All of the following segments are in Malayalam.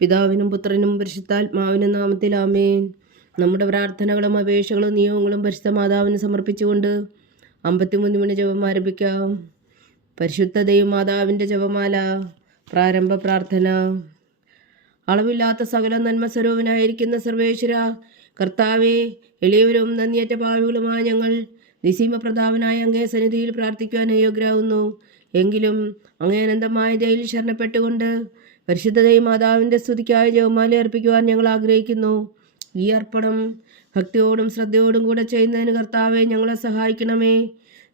പിതാവിനും പുത്രനും പരിശുദ്ധാത്മാവിനും നാമത്തിൽ ആമേൻ. നമ്മുടെ പ്രാർത്ഥനകളും അപേക്ഷകളും നിയമങ്ങളും പരിശുദ്ധ മാതാവിന് സമർപ്പിച്ചുകൊണ്ട് 53 മണി ജപം ആരംഭിക്കാം. പരിശുദ്ധ ദൈവമാതാവിൻ്റെ ജപമാല. പ്രാരംഭ പ്രാർത്ഥന. അളവില്ലാത്ത സകല നന്മ സ്വരൂപനായിരിക്കുന്ന സർവേശ്വര കർത്താവെ, എളിയവരും നന്ദിയേറ്റ പാവികളുമായ ഞങ്ങൾ നിസീമ പ്രതാപനായ അങ്ങേ സന്നിധിയിൽ പ്രാർത്ഥിക്കുവാൻ അയോഗ്യരാകുന്നു. എങ്കിലും അങ്ങേ അനന്തമായ ദയയിൽ ശരണപ്പെട്ടുകൊണ്ട് പരിശുദ്ധ ദൈവമാതാവിൻ്റെ സ്തുതിക്കായി ജപമാല അർപ്പിക്കുവാൻ ഞങ്ങൾ ആഗ്രഹിക്കുന്നു. ഈ അർപ്പണം ഭക്തിയോടും ശ്രദ്ധയോടും കൂടെ ചെയ്യുന്നതിന് കർത്താവെ ഞങ്ങളെ സഹായിക്കണമേ.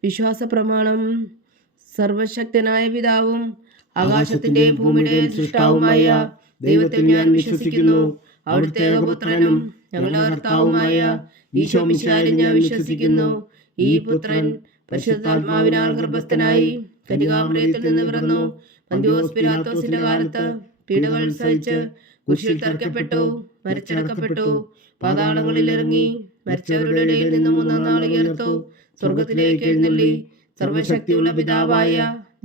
വിശ്വാസ പ്രമാണം. സർവശക്തനായ പിതാവും ആകാശത്തിൻ്റെയും ഭൂമിയുടെയും സൃഷ്ടാവുമായ ദൈവത്തിൽ ഞാൻ വിശ്വസിക്കുന്നു. അവിടുത്തെ ഏകപുത്രനും ഞങ്ങളുടെ കർത്താവുമായ ഈശോ മിശിഹായിൽ ഞാൻ വിശ്വസിക്കുന്നു. ഈ പുത്രൻ പരിശുദ്ധാത്മാവിനാൽ ഗർഭസ്ഥനായി കന്യകാമറിയത്തിൽ നിന്ന് പിറന്നു. പന്തിയോസ് പിലാത്തോസിന്റെ കാലത്ത് പീഡകൾ സഹിച്ച് കുരിശിൽ തറയ്ക്കപ്പെട്ടു, മരിച്ചടക്കപ്പെട്ടു, പാതാളങ്ങളിൽ ഇറങ്ങി, മരിച്ചവരുടെ ഇടയിൽ നിന്ന് 3-ാം നാൾ ഉയർത്തു, സ്വർഗത്തിലേക്ക് എഴുന്നള്ളി, സർവശക്തിയുള്ള പിതാവായ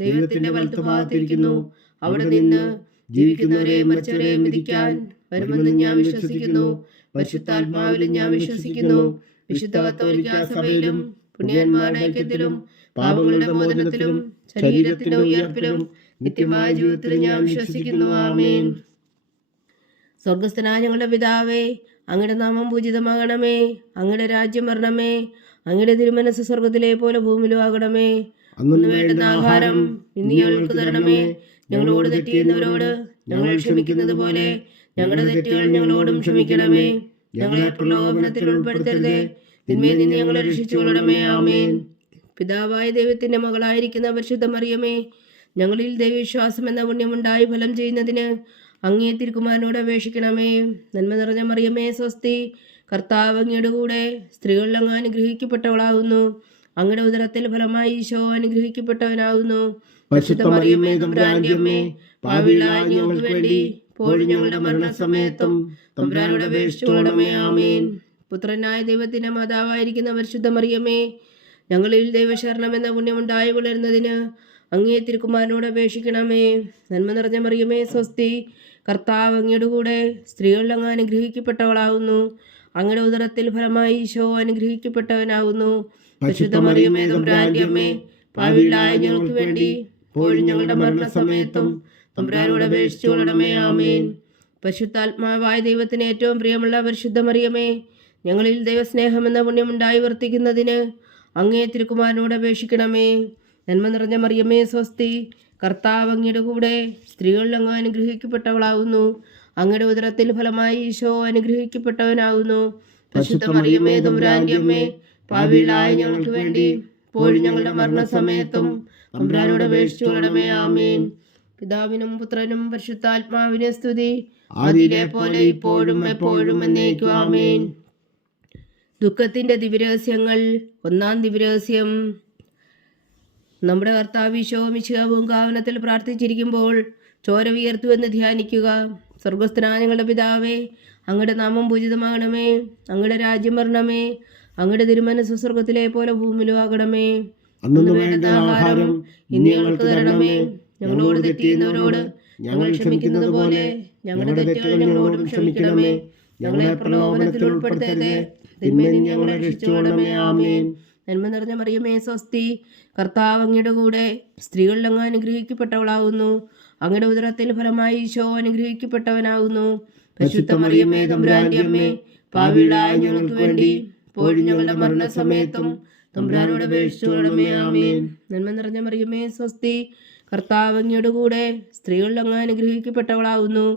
ദൈവത്തിന്റെ വലത്തുഭാഗത്തിരിക്കുന്നു. അവിടെ നിന്ന് ജീവിക്കുന്നവരെയും മരിച്ചവരെയും വിധിക്കാൻ വരുമെന്ന് ഞാൻ വിശ്വസിക്കുന്നു. പരിശുദ്ധാത്മാവിലും ഞാൻ വിശ്വസിക്കുന്നു. വിശുദ്ധ കത്തോലിക്കാ സഭയിലും പുണ്യന്മാരുടെ ഐക്യത്തിലും പാപങ്ങളുടെ മോചനത്തിലും ശരീരത്തിന്റെ ഉയർപ്പിലും നിത്യമായ ജീവിതത്തിൽ ഞാൻ വിശ്വസിക്കുന്നു. ആമേൻ. സ്വർഗസ്ഥനായ ഞങ്ങളുടെ പിതാവേ, അങ്ങയുടെ നാമം പൂജിതമാകണമേ. അങ്ങയുടെ രാജ്യം വരണമേ. അങ്ങയുടെ തിരുമനസ് സ്വർഗത്തിലെ പോലെ ഭൂമിയിലും ആകണമേ. അന്ന് വേണ്ടുന്ന ആഹാരം ഇന്ന് ഞങ്ങൾക്ക് തരണമേ. ഞങ്ങളോട് തെറ്റ് ചെയ്യുന്നവരോട് ഞങ്ങൾ ക്ഷമിക്കുന്നത് പോലെ ഞങ്ങളുടെ തെറ്റുകൾ ഞങ്ങളോടും ക്ഷമിക്കണമേ. ഞങ്ങളെ പ്രലോഭനത്തിൽ ഉൾപ്പെടുത്തരുതേ, തിന്മയിൽ നിന്ന് ഞങ്ങളെ രക്ഷിച്ചുകൊള്ളണമേ. ആമേൻ. പിതാവായ ദൈവത്തിന്റെ മകളായിരിക്കുന്ന പരിശുദ്ധ മറിയമേ, ഞങ്ങളിൽ ദൈവവിശ്വാസം എന്ന പുണ്യമുണ്ടായി ഫലം ചെയ്യുന്നതിന് അങ്ങേ തിരുക്കുമാരനോട് അപേക്ഷിക്കണമേ. നന്മ നിറഞ്ഞ മറിയമേ സ്വസ്തി, കർത്താവ് അങ്ങയുടെ കൂടെ സ്ത്രീകളിൽ അങ്ങ് അനുഗ്രഹിക്കപ്പെട്ടവളാകുന്നു. അങ്ങയുടെ ഉദരത്തിൽ ഫലമായി ഈശോ അനുഗ്രഹിക്കപ്പെട്ടവനാകുന്നു. പരിശുദ്ധ മറിയമേ തമ്പുരാന്റെ അമ്മേ, പാപികളായ ഞങ്ങൾക്ക് വേണ്ടി ഇപ്പോഴും ഞങ്ങളുടെ മരണസമയത്തും തമ്പുരാനോട് അപേക്ഷിച്ചുകൊള്ളണമേ. ആമേൻ. പുത്രനായ ദൈവത്തിന്റെ മാതാവായിരിക്കുന്ന പരിശുദ്ധ മറിയമേ, ഞങ്ങളിൽ ദൈവശരണം എന്ന പുണ്യമുണ്ടായി വളരുന്നതിന് അങ്ങേ തിരുക്കുമാരനോട് അപേക്ഷിക്കണമേ. നന്മ നിറഞ്ഞ മറിയമേ സ്വസ്തി, കർത്താവ് അങ്ങയുടെ കൂടെ സ്ത്രീകളിൽ അങ്ങ് അനുഗ്രഹിക്കപ്പെട്ടവളാകുന്നു. അങ്ങയുടെ ഉദരത്തിൽ ഫലമായി ഈശോ അനുഗ്രഹിക്കപ്പെട്ടവനാകുന്നു. പരിശുദ്ധ മറിയമേ തമ്പുരാന്റെ അമ്മേ, പാപികളായ ഞങ്ങൾക്ക് വേണ്ടി ഇപ്പോഴും ഞങ്ങളുടെ മരണസമയത്തും തമ്പുരാനോട് അപേക്ഷിച്ചുകൊള്ളണമേ. ആമേൻ. പരിശുദ്ധാത്മാവായ ദൈവത്തിന് ഏറ്റവും പ്രിയമുള്ള പരിശുദ്ധ മറിയമേ, ഞങ്ങളിൽ ദൈവസ്നേഹം എന്ന പുണ്യമുണ്ടായി വർത്തിക്കുന്നതിന് അങ്ങേ തിരുക്കുമാരനോട് അപേക്ഷിക്കണമേ. നന്മ നിറഞ്ഞ മറിയമേ സ്വസ്തി, കർത്താവ് അങ്ങയുടെ കൂടെ സ്ത്രീകളിൽ അങ്ങ് അനുഗ്രഹിക്കപ്പെട്ടവളാകുന്നു. അങ്ങയുടെ ഉദരത്തിൽ ഫലമായി ഈശോ അനുഗ്രഹിക്കപ്പെട്ടവനാകുന്നു. പരിശുദ്ധ മറിയമേ തമ്പുരാന്റെ അമ്മേ, പാപികളായ ഞങ്ങൾക്ക് വേണ്ടി ഇപ്പോഴും ഞങ്ങളുടെ മരണസമയത്തും തമ്പുരാനോട് അപേക്ഷിച്ചുകൊള്ളണമേ. ആമേൻ. പിതാവിനും പുത്രനും പരിശുദ്ധാത്മാവിനും സ്തുതി, ആദിയിലെ പോലെ ഇപ്പോഴും എപ്പോഴും എന്നേക്കും. ആമേൻ. ദുഃഖത്തിന്റെ ദിവ്യരഹസ്യങ്ങൾ. 1-ാം ദിവ്യരഹസ്യം. നമ്മുടെ കർത്താവ് ഈശോ മിശിഹാ പൂങ്കാവനത്തിൽ പ്രാർത്ഥിച്ചിരിക്കുമ്പോൾ ചോര വിയർത്തുവെന്ന് ധ്യാനിക്കുക. സ്വർഗസ്ഥനായ ഞങ്ങളുടെ പിതാവേ, അങ്ങയുടെ നാമം പൂജിതമാകണമേ. അങ്ങയുടെ രാജ്യം വരണമേ. അങ്ങയുടെ തിരുമനസ്സ് സ്വർഗത്തിലെ പോലെ ഭൂമിയിലും ആകണമേ. അന്ന് വേണ്ട ആഹാരം ഇന്ന് ഞങ്ങൾക്ക് തരണമേ. ഞങ്ങളോട് തെറ്റ് ചെയ്യുന്നവരോട് ഞങ്ങൾ ക്ഷമിക്കുന്നത് പോലെ ഞങ്ങളുടെ തെറ്റുകൾ ഞങ്ങളോടും ക്ഷമിക്കണമേ. ഞങ്ങളെ പ്രലോഭനത്തിൽ ഉൾപ്പെടുത്തരുതേ, തിന്മയിൽ നിന്ന് ഞങ്ങളെ രക്ഷിച്ചുകൊള്ളണമേ. ആമേൻ. നന്മ നിറഞ്ഞ മറിയമേ സ്വസ്തി, കർത്താവ് അങ്ങയുടെ കൂടെ സ്ത്രീകളിൽ അങ്ങ് അനുഗ്രഹിക്കപ്പെട്ടവളാകുന്നു. അങ്ങയുടെ ഉദരത്തിൽ ഫലമായി ഈശോ അനുഗ്രഹിക്കപ്പെട്ടവനാകുന്നു. പരിശുദ്ധ മറിയമേ തമ്പുരാന്റെ അമ്മേ, പാപികളായ ഞങ്ങൾക്ക് വേണ്ടി ഇപ്പോഴും ഞങ്ങളുടെ മരണസമയത്തും തമ്പുരാനോട് അപേക്ഷിച്ചുകൊള്ളണമേ. ആമേൻ. നന്മ നിറഞ്ഞ മറിയമേ സ്വസ്തി, കർത്താവ് അങ്ങയുടെ കൂടെ സ്ത്രീകളിൽ അങ്ങ് അനുഗ്രഹിക്കപ്പെട്ടവളാകുന്നു.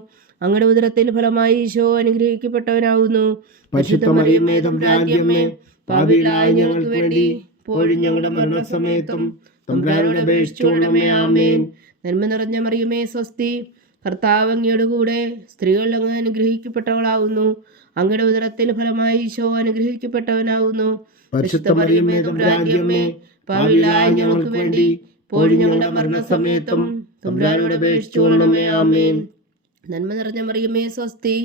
അങ്ങയുടെ ഉദരത്തിൽ ഫലമായി ഈശോ അനുഗ്രഹിക്കപ്പെട്ടവനാകുന്നു. പരിശുദ്ധ മറിയമേ തമ്പുരാന്റെ അമ്മേ, പാപികളായ ഞങ്ങൾക്ക് വേണ്ടി ഇപ്പോഴും ഞങ്ങളുടെ മരണസമയത്തും തമ്പുരാനോട് അപേക്ഷിച്ചുകൊള്ളണമേ. ആമേൻ. നന്മ നിറഞ്ഞ മറിയമേ സ്വസ്തി, കർത്താവ് അങ്ങയുടെ കൂടെ സ്ത്രീകളിൽ അങ്ങ് അനുഗ്രഹിക്കപ്പെട്ടവളാകുന്നു. അങ്ങയുടെ ഉദരത്തിൽ ഫലമായി ഈശോ അനുഗ്രഹിക്കപ്പെട്ടവനാകുന്നു. പരിശുദ്ധ മറിയമേ തമ്പുരാന്റെ അമ്മേ, പാപികളായ ഞങ്ങൾക്ക് വേണ്ടി ഇപ്പോഴും ഞങ്ങളുടെ മരണസമയത്തും തമ്പുരാനോട് അപേക്ഷിച്ചുകൊള്ളണമേ. ആമേൻ. നന്മ നിറഞ്ഞ മറിയമേ സ്വസ്തി,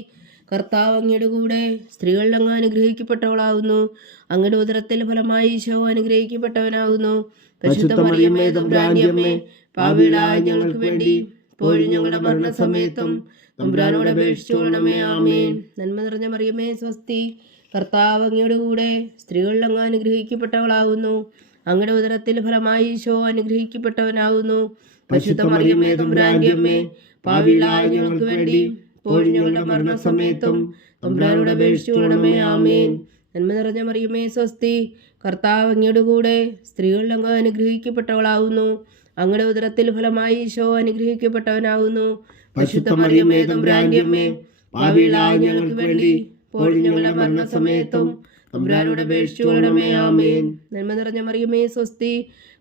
കർത്താവ് അങ്ങയുടെ കൂടെ സ്ത്രീകളിൽ അങ്ങ് അനുഗ്രഹിക്കപ്പെട്ടവളാകുന്നു. അങ്ങയുടെ ഉദരത്തിൽ ഫലമായി ഈശോ അനുഗ്രഹിക്കപ്പെട്ടവനാകുന്നു. പരിശുദ്ധ മറിയമേ തമ്പുരാന്റെ അമ്മേ, പാപികളായ ഞങ്ങൾക്ക് വേണ്ടി ഇപ്പോഴും ഞങ്ങളുടെ മരണസമയത്തും തമ്പുരാനോട് അപേക്ഷിച്ചുകൊള്ളണമേ. ആമേൻ. നന്മ നിറഞ്ഞ മറിയമേ സ്വസ്തി, കർത്താവ് അങ്ങയുടെ കൂടെ സ്ത്രീകളിൽ അങ്ങ് അനുഗ്രഹിക്കപ്പെട്ടവളാകുന്നു. അങ്ങയുടെ ഉദരത്തിൽ ഫലമായി ഈശോ അനുഗ്രഹിക്കപ്പെട്ടവനാകുന്നു. പരിശുദ്ധ മറിയമേ തമ്പുരാന്റെ അമ്മേ, പാപികളായ ഞങ്ങൾക്ക് വേണ്ടി ഇപ്പോഴും ഞങ്ങളുടെ മരണസമയത്തും തമ്പുരാനോട് അപേക്ഷിച്ചുകൊള്ളണമേ. ആമേൻ. നന്മ നിറഞ്ഞ മറിയമേ സ്വസ്തി, കർത്താവ് അങ്ങയുടെ കൂടെ സ്ത്രീകളിൽ അങ്ങ് അനുഗ്രഹിക്കപ്പെട്ടവളാകുന്നു. അങ്ങയുടെ ഉദരത്തിൽ ഫലമായി ഈശോ അനുഗ്രഹിക്കപ്പെട്ടവനാകുന്നു. പരിശുദ്ധ മറിയമേ തമ്പുരാന്റെ അമ്മേ, പാപികളായ ഞങ്ങൾക്ക് വേണ്ടി ഇപ്പോഴും ഞങ്ങളുടെ മരണസമയത്തും തമ്പുരാനോട് അപേക്ഷിച്ചുകൊള്ളണമേ. ആമേൻ. നന്മ നിറഞ്ഞ മറിയമേ സ്വസ്തി,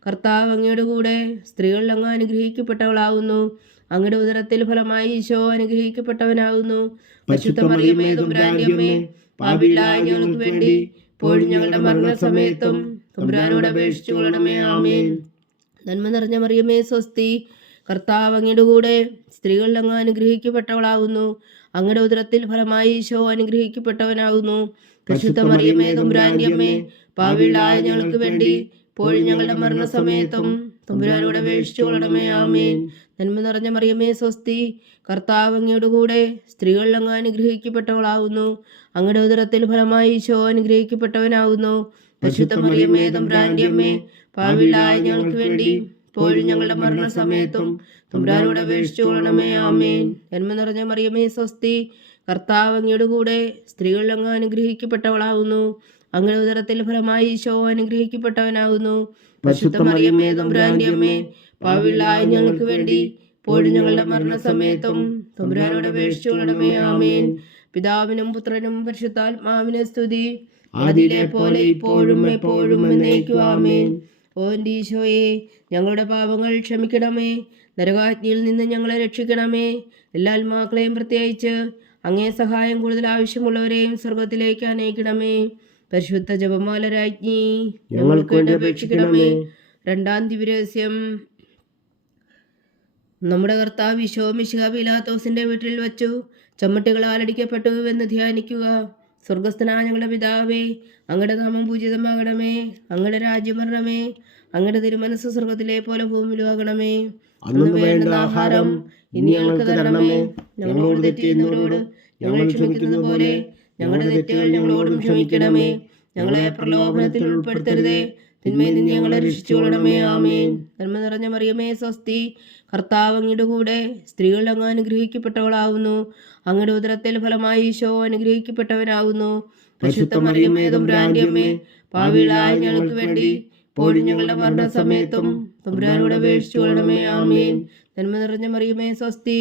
കർത്താവ് അങ്ങയുടെ കൂടെ സ്ത്രീകളിൽ അങ്ങ് അനുഗ്രഹിക്കപ്പെട്ടവളാകുന്നു. അങ്ങയുടെ ഉദരത്തിൽ ഫലമായി ഈശോ അനുഗ്രഹിക്കപ്പെട്ടവനാകുന്നു. പരിശുദ്ധ മറിയമേ തമ്പുരാന്റെ അമ്മേ, പാപികളായ ഞങ്ങൾക്ക് വേണ്ടി ഇപ്പോഴും ഞങ്ങളുടെ മരണസമയത്തും തമ്പുരാനോട് അപേക്ഷിച്ചുകൊള്ളണമേ. ആമേൻ. നന്മ നിറഞ്ഞ മറിയമേ സ്വസ്തി, കർത്താവ് അങ്ങയുടെ കൂടെ സ്ത്രീകളിൽ അങ്ങ് അനുഗ്രഹിക്കപ്പെട്ടവളാകുന്നു. അങ്ങയുടെ ഉദരത്തിൽ ഫലമായി ഈശോ അനുഗ്രഹിക്കപ്പെട്ടവനാകുന്നു. പരിശുദ്ധ മറിയമേ തമ്പുരാന്റെ അമ്മേ, പാപികളായ ഞങ്ങൾക്ക് വേണ്ടി ഇപ്പോഴും ഞങ്ങളുടെ മരണസമയത്തും തമ്പുരാനോട് അപേക്ഷിച്ചുകൊള്ളണമേ. ആമേൻ. നന്മ നിറഞ്ഞ മറിയമേ സ്വസ്തി, കർത്താവ് അങ്ങയുടെ കൂടെ സ്ത്രീകളിൽ അങ്ങ് അനുഗ്രഹിക്കപ്പെട്ടവളാകുന്നു. അങ്ങയുടെ ഉദരത്തിൽ ഫലമായി ഈശോ അനുഗ്രഹിക്കപ്പെട്ടവനാകുന്നു. പരിശുദ്ധ മറിയമേ തമ്പുരാന്റെ അമ്മേ, പാപികളായ ഞങ്ങൾക്ക് വേണ്ടി ഇപ്പോഴും ഞങ്ങളുടെ മരണസമയത്തും തമ്പുരാനോട് അപേക്ഷിച്ചുകൊള്ളണമേ. ആമേൻ. നന്മ നിറഞ്ഞ മറിയമേ സ്വസ്തി, കർത്താവ് അങ്ങയുടെ കൂടെ സ്ത്രീകളിൽ അങ്ങ് അനുഗ്രഹിക്കപ്പെട്ടവളാകുന്നു. അങ്ങയുടെ ഉദരത്തിൽ ഫലമായി ഈശോ അനുഗ്രഹിക്കപ്പെട്ടവനാകുന്നു. പരിശുദ്ധ മറിയമേ തമ്പുരാന്റെ അമ്മേ, പാപികളായ ഞങ്ങൾക്ക് വേണ്ടി ഇപ്പോഴും ഞങ്ങളുടെ മരണസമയത്തും തമ്പുരാനോട് അപേക്ഷിച്ചുകൊള്ളണമേ. ആമേൻ. പിതാവിനും പുത്രനും പരിശുദ്ധാത്മാവിനും സ്തുതി, ആദിയിലെ പോലെ ഇപ്പോഴും എപ്പോഴും എന്നേക്കും. ആമേൻ. ഓ എൻ്റെ ഈശോയെ, ഞങ്ങളുടെ പാപങ്ങൾ ക്ഷമിക്കണമേ. നരകാഗ്നിയിൽ നിന്ന് ഞങ്ങളെ രക്ഷിക്കണമേ. എല്ലാ ആത്മാക്കളെയും പ്രത്യേകിച്ച് അങ്ങേ സഹായം കൂടുതൽ ആവശ്യമുള്ളവരെയും സ്വർഗത്തിലേക്ക് അനയിക്കണമേ. പരിശുദ്ധ ജപമാല രാജ്ഞി, ഞങ്ങൾക്ക് വേണ്ടി അപേക്ഷിക്കണമേ. രണ്ടാം ദിവ്യരഹസ്യം. നമ്മുടെ കർത്താവ് ഈശോ മിശിഹാ പീലാത്തോസിന്റെ വീട്ടിൽ വച്ചു ചമ്മട്ടികളാൽ അടിക്കപ്പെട്ടുവെന്ന് ധ്യാനിക്കുക. സ്വർഗസ്ഥനായ ഞങ്ങളുടെ പിതാവേ, അങ്ങയുടെ നാമം പൂജിതമാകണമേ. അങ്ങയുടെ രാജ്യം വരണമേ. അങ്ങയുടെ തിരുമനസ് സ്വർഗത്തിലെ പോലെ ഭൂമിയിലും ആകണമേ. അന്ന് വേണ്ടുന്ന ആഹാരം ഇനി ഞങ്ങൾക്ക് തരണമേ. ഞങ്ങളോട് തെറ്റ് ചെയ്യുന്നവരോട് ഞങ്ങൾ ക്ഷമിക്കുന്നത് പോലെ ഞങ്ങളുടെ തെറ്റുകൾ ഞങ്ങളോടും ക്ഷമിക്കണമേ. ഞങ്ങളെ പ്രലോഭനത്തിൽ ഉൾപ്പെടുത്തരുതേ, തിന്മയിൽ നിന്ന് ഞങ്ങളെ രക്ഷിച്ചുകൊള്ളണമേ. ആമേൻ. നന്മ നിറഞ്ഞ മറിയമേ സ്വസ്തി, കർത്താവ് അങ്ങയുടെ കൂടെ സ്ത്രീകളിൽ അങ്ങ് അനുഗ്രഹിക്കപ്പെട്ടവളാകുന്നു. അങ്ങയുടെ ഉദരത്തിൽ ഫലമായി ഈശോ അനുഗ്രഹിക്കപ്പെട്ടവനാകുന്നു. പരിശുദ്ധ മറിയമേ തമ്പുരാന്റെ അമ്മേ, പാപികളായ ഞങ്ങൾക്ക് വേണ്ടി ഇപ്പോഴും ഞങ്ങളുടെ മരണസമയത്തും തമ്പുരാനോട് അപേക്ഷിച്ചുകൊള്ളണമേ. ആമേൻ. നന്മ നിറഞ്ഞ മറിയമേ സ്വസ്തി,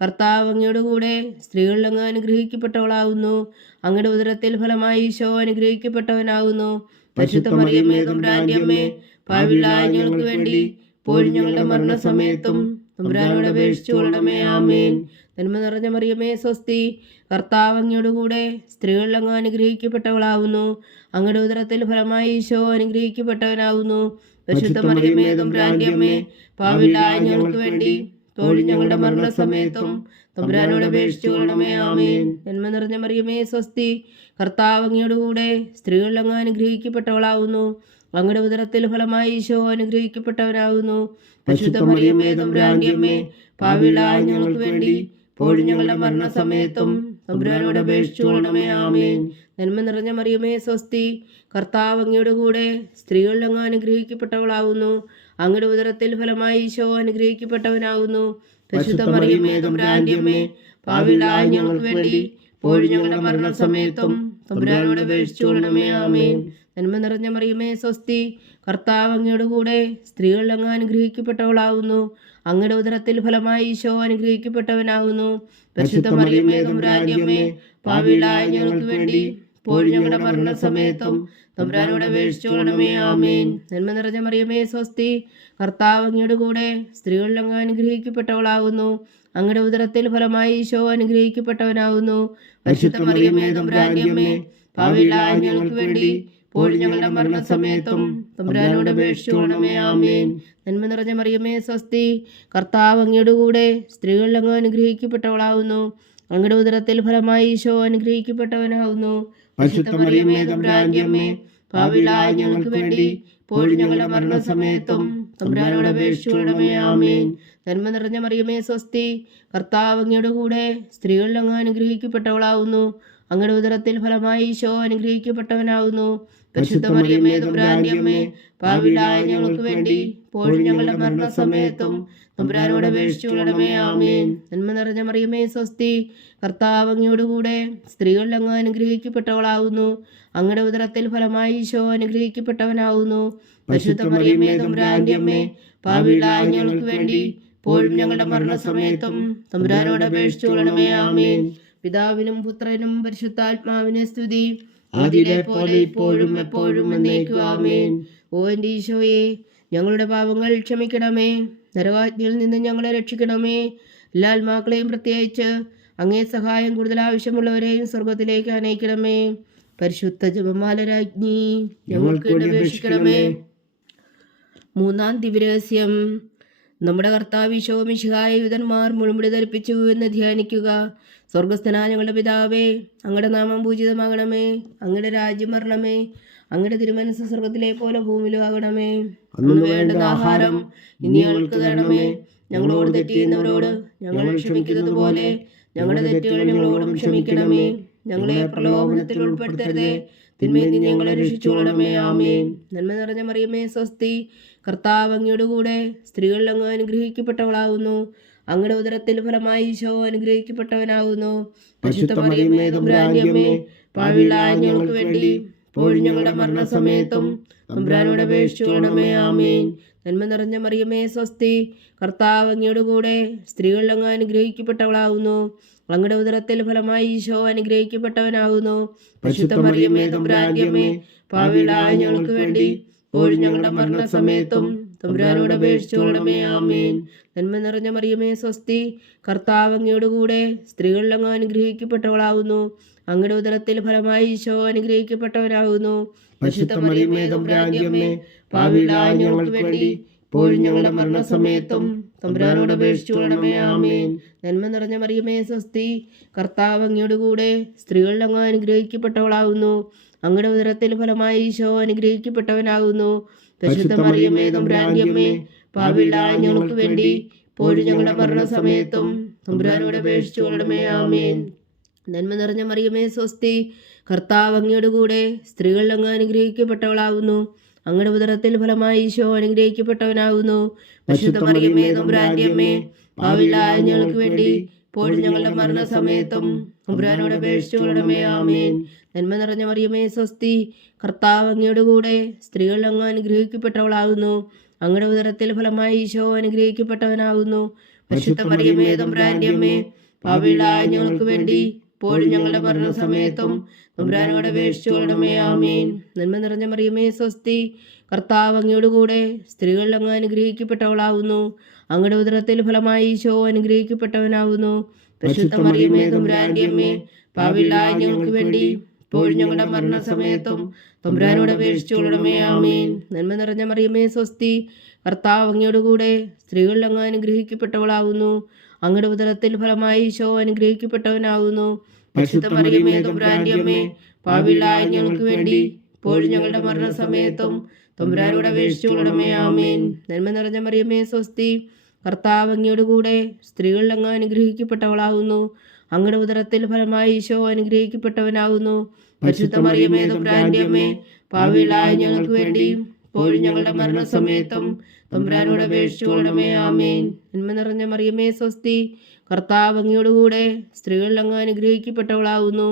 കർത്താവ് അങ്ങയുടെ കൂടെ സ്ത്രീകളിൽ അങ്ങ് അനുഗ്രഹിക്കപ്പെട്ടവളാകുന്നു. അങ്ങയുടെ ഉദരത്തിൽ ഫലമായി ഈശോ അനുഗ്രഹിക്കപ്പെട്ടവനാകുന്നു. പരിശുദ്ധ മറിയമേ തമ്പുരാന്റെ അമ്മേ, പാപികളായ ഞങ്ങൾക്ക് വേണ്ടി ഇപ്പോഴും ഞങ്ങളുടെ മരണസമയത്തും തമ്പുരാനോട് അപേക്ഷിച്ചുകൊള്ളണമേ. ആമേൻ. നന്മ നിറഞ്ഞ മറിയമേ സ്വസ്തി, കർത്താവ് അങ്ങയുടെ കൂടെ സ്ത്രീകളിൽ അങ്ങ് അനുഗ്രഹിക്കപ്പെട്ടവളാകുന്നു. അങ്ങയുടെ ഉദരത്തിൽ ഫലമായി ഈശോ അനുഗ്രഹിക്കപ്പെട്ടവനാകുന്നു. പരിശുദ്ധ മറിയമേ തമ്പുരാന്റെ അമ്മേ, പാപികളായ ഞങ്ങൾക്ക് വേണ്ടി ഇപ്പോഴും ഞങ്ങളുടെ മരണസമയത്തും തമ്പുരാനോട് അപേക്ഷിച്ചുകൊള്ളണമേ. ആമേൻ. നന്മ നിറഞ്ഞ മറിയമേ സ്വസ്തി, കർത്താവ് അങ്ങയുടെ കൂടെ സ്ത്രീകളിൽ അങ്ങ് അനുഗ്രഹിക്കപ്പെട്ടവളാകുന്നു. അങ്ങയുടെ ഉദരത്തിൽ ഫലമായി ഈശോ അനുഗ്രഹിക്കപ്പെട്ടവനാകുന്നു. പരിശുദ്ധ മറിയമേ തമ്പുരാന്റെ അമ്മേ, പാപികളായ ഞങ്ങൾക്ക് വേണ്ടി ഇപ്പോഴും ഞങ്ങളുടെ മരണസമയത്തും തമ്പുരാനോട് അപേക്ഷിച്ചുകൊള്ളണമേ. ആമേൻ. നന്മ നിറഞ്ഞ മറിയമേ സ്വസ്തി, കർത്താവ് അങ്ങയുടെ കൂടെ സ്ത്രീകളിൽ അങ്ങ് അനുഗ്രഹിക്കപ്പെട്ടവളാകുന്നു. അങ്ങയുടെ ഉദരത്തിൽ ഫലമായി ഈശോ അനുഗ്രഹിക്കപ്പെട്ടവനാകുന്നു. പരിശുദ്ധ മറിയമേ തമ്പുരാന്റെ അമ്മേ, പാപികളായ ഞങ്ങൾക്ക് വേണ്ടി ഇപ്പോഴും ഞങ്ങളുടെ മരണസമയത്തും തമ്പുരാനോട് അപേക്ഷിച്ചുകൊള്ളണമേ. ആമേൻ. നന്മ നിറഞ്ഞ മറിയമേ സ്വസ്തി, കർത്താവ് അങ്ങയുടെ കൂടെ സ്ത്രീകളിൽ അങ്ങ് അനുഗ്രഹിക്കപ്പെട്ടവളാകുന്നു. അങ്ങയുടെ ഉദരത്തിൽ ഫലമായി ഈശോ അനുഗ്രഹിക്കപ്പെട്ടവനാകുന്നു. പരിശുദ്ധ മറിയമേ തമ്പുരാന്റെ അമ്മേ, പാപികളായ ഞങ്ങൾക്ക് വേണ്ടി ഇപ്പോഴും ഞങ്ങളുടെ മരണസമയത്തും തമ്പുരാനോട് അപേക്ഷിച്ചുകൊള്ളണമേ. ആമേൻ. നന്മ നിറഞ്ഞ മറിയമേ സ്വസ്തി, കർത്താവ് അങ്ങയുടെ കൂടെ സ്ത്രീകളിൽ അങ്ങ് അനുഗ്രഹിക്കപ്പെട്ടവളാകുന്നു. അങ്ങയുടെ ഉദരത്തിൽ ഫലമായി ഈശോ അനുഗ്രഹിക്കപ്പെട്ടവനാകുന്നു. പരിശുദ്ധ മറിയമേ തമ്പുരാന്റെ അമ്മേ, പാപികളായ ഞങ്ങൾക്ക് വേണ്ടി ഇപ്പോഴും ഞങ്ങളുടെ മരണസമയത്തും തമ്പുരാനോട് അപേക്ഷിച്ചുകൊള്ളണമേ. ആമേൻ. നന്മ നിറഞ്ഞ മറിയമേ സ്വസ്തി, കർത്താവ് അങ്ങയുടെ കൂടെ സ്ത്രീകളിൽ അങ്ങ് അനുഗ്രഹിക്കപ്പെട്ടവളാകുന്നു. അങ്ങയുടെ ഉദരത്തിൽ ഫലമായി ഈശോ അനുഗ്രഹിക്കപ്പെട്ടവനാകുന്നു. പരിശുദ്ധ മറിയമേ തമ്പുരാന്റെ അമ്മേ, പാപികളായ ഞങ്ങൾക്ക് വേണ്ടി ഇപ്പോഴും ഞങ്ങളുടെ മരണസമയത്തും തമ്പുരാനോട് അപേക്ഷിച്ചുകൊള്ളണമേ. ആമേൻ. നന്മ നിറഞ്ഞ മറിയമേ സ്വസ്തി, കർത്താവ് അങ്ങയുടെ കൂടെ, സ്ത്രീകളിൽ അങ്ങ് അനുഗ്രഹിക്കപ്പെട്ടവളാവുന്നു. അങ്ങയുടെ ഉദരത്തിൽ ഫലമായി ഈശോ അനുഗ്രഹിക്കപ്പെട്ടവനാവുന്നു. പരിശുദ്ധ മറിയമേ തമ്പുരാന്റെ അമ്മേ, പാപികളായ ഞങ്ങൾക്ക് വേണ്ടി ഇപ്പോഴും ഞങ്ങളുടെ മരണസമയത്തും തമ്പുരാനോട് അപേക്ഷിച്ചുകൊള്ളണമേ. ആമേൻ. നന്മ നിറഞ്ഞ മറിയമേ സ്വസ്തി, കർത്താവ് അങ്ങയോട് കൂടെ, സ്ത്രീകളിൽ അങ്ങ് അനുഗ്രഹിക്കപ്പെട്ടവളാവുന്നു. അങ്ങയുടെ ഉദരത്തിൽ ഫലമായി ഈശോ അനുഗ്രഹിക്കപ്പെട്ടവനാവുന്നു. പരിശുദ്ധ മറിയമേ തമ്പുരാന്റെ അമ്മേ, പാപികളായ ഞങ്ങൾക്ക് വേണ്ടി ഇപ്പോഴും ഞങ്ങളുടെ മരണസമയത്തും തമ്പുരാനോട് അപേക്ഷിച്ചുകൊള്ളണമേ. ആമേൻ. പിതാവിനും പുത്രനും പരിശുദ്ധാത്മാവിനെ സ്തുതി, ആദിയിലെ പോലെ ഇപ്പോഴും എപ്പോഴും എന്നേക്കും. ആമേൻ. ഓ എൻ്റെ ഈശോയെ, ഞങ്ങളുടെ പാപങ്ങൾ ക്ഷമിക്കണമേ, നരകാജ്ഞയിൽ നിന്ന് ഞങ്ങളെ രക്ഷിക്കണമേ. എല്ലാ ആത്മാക്കളെയും പ്രത്യേകിച്ച് അങ്ങേ സഹായം കൂടുതൽ ആവശ്യമുള്ളവരെയും സ്വർഗത്തിലേക്ക് അനയിക്കണമേ. പരിശുദ്ധ ജപമാല രാജ്ഞി, ഞങ്ങൾക്ക് അപേക്ഷിക്കണമേ. മൂന്നാം ദിവ്യരഹസ്യം. നമ്മുടെ കർത്താവ് ഈശോ മിശിഹായെ യൂതന്മാർ മുൾമുടി ധരിപ്പിച്ചു എന്ന് ധ്യാനിക്കുക. സ്വർഗസ്ഥനായ ഞങ്ങളുടെ പിതാവേ, അങ്ങയുടെ നാമം പൂജിതമാകണമേ, അങ്ങയുടെ രാജ്യം വരണമേ, അങ്ങയുടെ തിരുമനസ്സ് സ്വർഗത്തിലെ പോലെ ഭൂമിയിലും ആകണമേ. അന്ന് വേണ്ടുന്ന ആഹാരം ഇനി ഞങ്ങൾക്ക് തരണമേ. ഞങ്ങളോട് തെറ്റ് ചെയ്യുന്നവരോട് ഞങ്ങൾ ക്ഷമിക്കുന്നത് പോലെ ഞങ്ങളുടെ തെറ്റുകൾ ഞങ്ങളോടും ക്ഷമിക്കണമേ. ഞങ്ങളെ പ്രലോഭനത്തിൽ ഉൾപ്പെടുത്തരുതേ, തിന്മയിൽ നിന്ന് ഞങ്ങളെ രക്ഷിച്ചുകൊള്ളണമേ. ആമേൻ. നന്മ നിറഞ്ഞ മറിയമേ സ്വസ്തി, കർത്താവ് അങ്ങയുടെ കൂടെ, സ്ത്രീകളിൽ അങ്ങ് അനുഗ്രഹിക്കപ്പെട്ടവളാകുന്നു. അങ്ങയുടെ ഉദരത്തിൽ ഫലമായി ഈശോ അനുഗ്രഹിക്കപ്പെട്ടവനാകുന്നു. പരിശുദ്ധ മറിയമേ തമ്പുരാന്റെ അമ്മേ, പാപികളായ ഞങ്ങൾക്ക് വേണ്ടി ഇപ്പോഴും ഞങ്ങളുടെ മരണസമയത്തും തമ്പുരാനോട് അപേക്ഷിച്ചുകൊള്ളണമേ. ആമേൻ. നന്മ നിറഞ്ഞ മറിയമേ സ്വസ്തി, കർത്താവ് അങ്ങയുടെ കൂടെ, സ്ത്രീകളിൽ അങ്ങ് അനുഗ്രഹിക്കപ്പെട്ടവളാകുന്നു. അങ്ങയുടെ ഉദരത്തിൽ ഫലമായി ഈശോ അനുഗ്രഹിക്കപ്പെട്ടവനാകുന്നു. പരിശുദ്ധ മറിയമേ തമ്പുരാന്റെ അമ്മേ, പാപികളായ ഞങ്ങൾക്ക് വേണ്ടി ഇപ്പോഴും ഞങ്ങളുടെ മരണസമയത്തും തമ്പുരാനോട് അപേക്ഷിച്ചുകൊള്ളണമേ. ആമേൻ. നന്മ നിറഞ്ഞ മറിയമേ സ്വസ്തി, കർത്താവ് അങ്ങയുടെ കൂടെ, സ്ത്രീകളിൽ അങ്ങ് അനുഗ്രഹിക്കപ്പെട്ടവളാകുന്നു. അങ്ങയുടെ ഉദരത്തിൽ ഫലമായി ഈശോ അനുഗ്രഹിക്കപ്പെട്ടവനാകുന്നു. പരിശുദ്ധ മറിയമേ തമ്പുരാന്റെ അമ്മേ, പാപികളായ ഞങ്ങൾക്ക് വേണ്ടി ഇപ്പോഴും ഞങ്ങളുടെ മരണസമയത്തും തമ്പുരാനോട് അപേക്ഷിച്ചുകൊള്ളണമേ. ആമേൻ. നന്മ നിറഞ്ഞ മറിയമേ സ്വസ്തി, കർത്താവ് അങ്ങയുടെ കൂടെ, സ്ത്രീകളിൽ അങ്ങ് അനുഗ്രഹിക്കപ്പെട്ടവളാകുന്നു. അങ്ങയുടെ ഉദരത്തിൽ ഫലമായി ഈശോ അനുഗ്രഹിക്കപ്പെട്ടവനാകുന്നു. പരിശുദ്ധ മറിയമേ തമ്പുരാന്റെ അമ്മേ, പാപികളായ ഞങ്ങൾക്ക് വേണ്ടി ഇപ്പോഴും ഞങ്ങളുടെ മരണസമയത്തും തമ്പുരാനോട് അപേക്ഷിച്ചുകൊള്ളണമേ. ആമേൻ. നന്മ നിറഞ്ഞ മറിയമേ സ്വസ്തി, കർത്താവ് അങ്ങയുടെ കൂടെ, സ്ത്രീകളിൽ അങ്ങ് അനുഗ്രഹിക്കപ്പെട്ടവളാകുന്നു. അങ്ങയുടെ ഉദരത്തിൽ ഫലമായി ഈശോ അനുഗ്രഹിക്കപ്പെട്ടവനാകുന്നു. പരിശുദ്ധ മറിയമേ തമ്പുരാന്റെ അമ്മേ, പാപികളായ ഞങ്ങൾക്ക് വേണ്ടി ഇപ്പോഴും ഞങ്ങളുടെ മരണസമയത്തും തമ്പുരാനോട് അപേക്ഷിച്ചുകൊള്ളണമേ. ആമേൻ. നന്മ നിറഞ്ഞ മറിയമേ സ്വസ്തി, കർത്താവ് അങ്ങയുടെ കൂടെ, സ്ത്രീകളിൽ അങ്ങ് അനുഗ്രഹിക്കപ്പെട്ടവളാകുന്നു. അങ്ങയുടെ ഉദരത്തിൽ ഫലമായി ഈശോ അനുഗ്രഹിക്കപ്പെട്ടവനാകുന്നു. പരിശുദ്ധ മറിയമേ തമ്പുരാന്റെ അമ്മേ, പാപികളായ ഞങ്ങൾക്ക് വേണ്ടി ഇപ്പോഴും ഞങ്ങളുടെ മരണസമയത്തും തമ്പുരാനോട് അപേക്ഷിച്ചുകൊള്ളണമേ. ആമേൻ. നന്മ നിറഞ്ഞ മറിയമേ സ്വസ്തി, കർത്താവ് അങ്ങയുടെ കൂടെ, സ്ത്രീകളിൽ അങ്ങ് അനുഗ്രഹിക്കപ്പെട്ടവളാകുന്നു. അങ്ങയുടെ ഉദരത്തിൽ ഫലമായി ഈശോ അനുഗ്രഹിക്കപ്പെട്ടവനാകുന്നു. പരിശുദ്ധ മറിയമേ തമ്പുരാന്റെ അമ്മേ, പാപികളായ ഞങ്ങൾക്ക് വേണ്ടി ഇപ്പോഴും ഞങ്ങളുടെ മരണസമയത്തും തമ്പുരാനോട് അപേക്ഷിച്ചുകൊള്ളണമേ. ആമേൻ. നന്മ നിറഞ്ഞ മറിയമേ സ്വസ്തി, കർത്താവ് അങ്ങയുടെ കൂടെ, സ്ത്രീകളിൽ അങ്ങ് അനുഗ്രഹിക്കപ്പെട്ടവളാകുന്നു. അങ്ങയുടെ ഉദരത്തിൽ ഫലമായി ഈശോ അനുഗ്രഹിക്കപ്പെട്ടവനാകുന്നു. പരിശുദ്ധ മറിയമേ തമ്പുരാന്റെ അമ്മേ, പാപികളായ ഞങ്ങൾക്ക് വേണ്ടി ഇപ്പോഴും ഞങ്ങളുടെ മരണസമയത്തും തമ്പുരാനോട് അപേക്ഷിച്ചുകൊള്ളണമേ. ആമേൻ. നന്മ നിറഞ്ഞ മറിയമേ സ്വസ്തി, കർത്താവ് അങ്ങയുടെ കൂടെ, സ്ത്രീകളിൽ അങ്ങ് അനുഗ്രഹിക്കപ്പെട്ടവളാകുന്നു. അങ്ങയുടെ ഉദരത്തിൽ ഫലമായി ഈശോ അനുഗ്രഹിക്കപ്പെട്ടവനാകുന്നു. പരിശുദ്ധ മറിയമേ തമ്പുരാന്റെ അമ്മേ, പാപികളായ ഞങ്ങൾക്ക് വേണ്ടി ഇപ്പോഴും ഞങ്ങളുടെ മരണസമയത്തും തമ്പുരാനോട് അപേക്ഷിച്ചുകൊള്ളണമേ. ആമേൻ. നന്മ നിറഞ്ഞ മറിയമേ സ്വസ്തി, കർത്താവ് അങ്ങയുടെ കൂടെ, സ്ത്രീകളിൽ അങ്ങ് അനുഗ്രഹിക്കപ്പെട്ടവളാകുന്നു.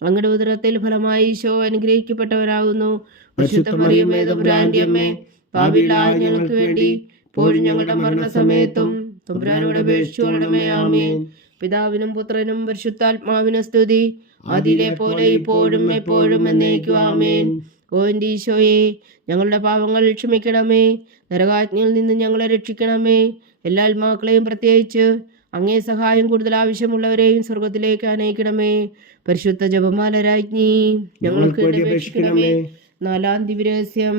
അങ്ങയുടെ ഉദരത്തിൽ ഫലമായി ഈശോ അനുഗ്രഹിക്കപ്പെട്ടവനാകുന്നു. പരിശുദ്ധ മറിയമേ തമ്പുരാന്റെ അമ്മേ, പാപികളായ ഞങ്ങൾക്ക് വേണ്ടി ഇപ്പോഴും ഞങ്ങളുടെ മരണസമയത്തും തമ്പുരാനോട് അപേക്ഷിച്ചുകൊള്ളണമേ. ആമേൻ. പിതാവിനും പുത്രനും പരിശുദ്ധാത്മാവിനും സ്തുതി, ആദിയിലെ പോലെ ഇപ്പോഴും എപ്പോഴും എന്നേക്കും. ആമേൻ. ഓ എൻ്റെ ഈശോയെ, ഞങ്ങളുടെ പാപങ്ങൾ ക്ഷമിക്കണമേ, നരകാജ്ഞയിൽ നിന്ന് ഞങ്ങളെ രക്ഷിക്കണമേ. എല്ലാ ആത്മാക്കളെയും പ്രത്യേകിച്ച് അങ്ങേ സഹായം കൂടുതൽ ആവശ്യമുള്ളവരെയും സ്വർഗത്തിലേക്ക് അനയിക്കണമേ. പരിശുദ്ധ ജപമാല രാജ്ഞി, ഞങ്ങൾക്ക് അപേക്ഷിക്കണമേ. നാലാം ദിവ്യരഹസ്യം.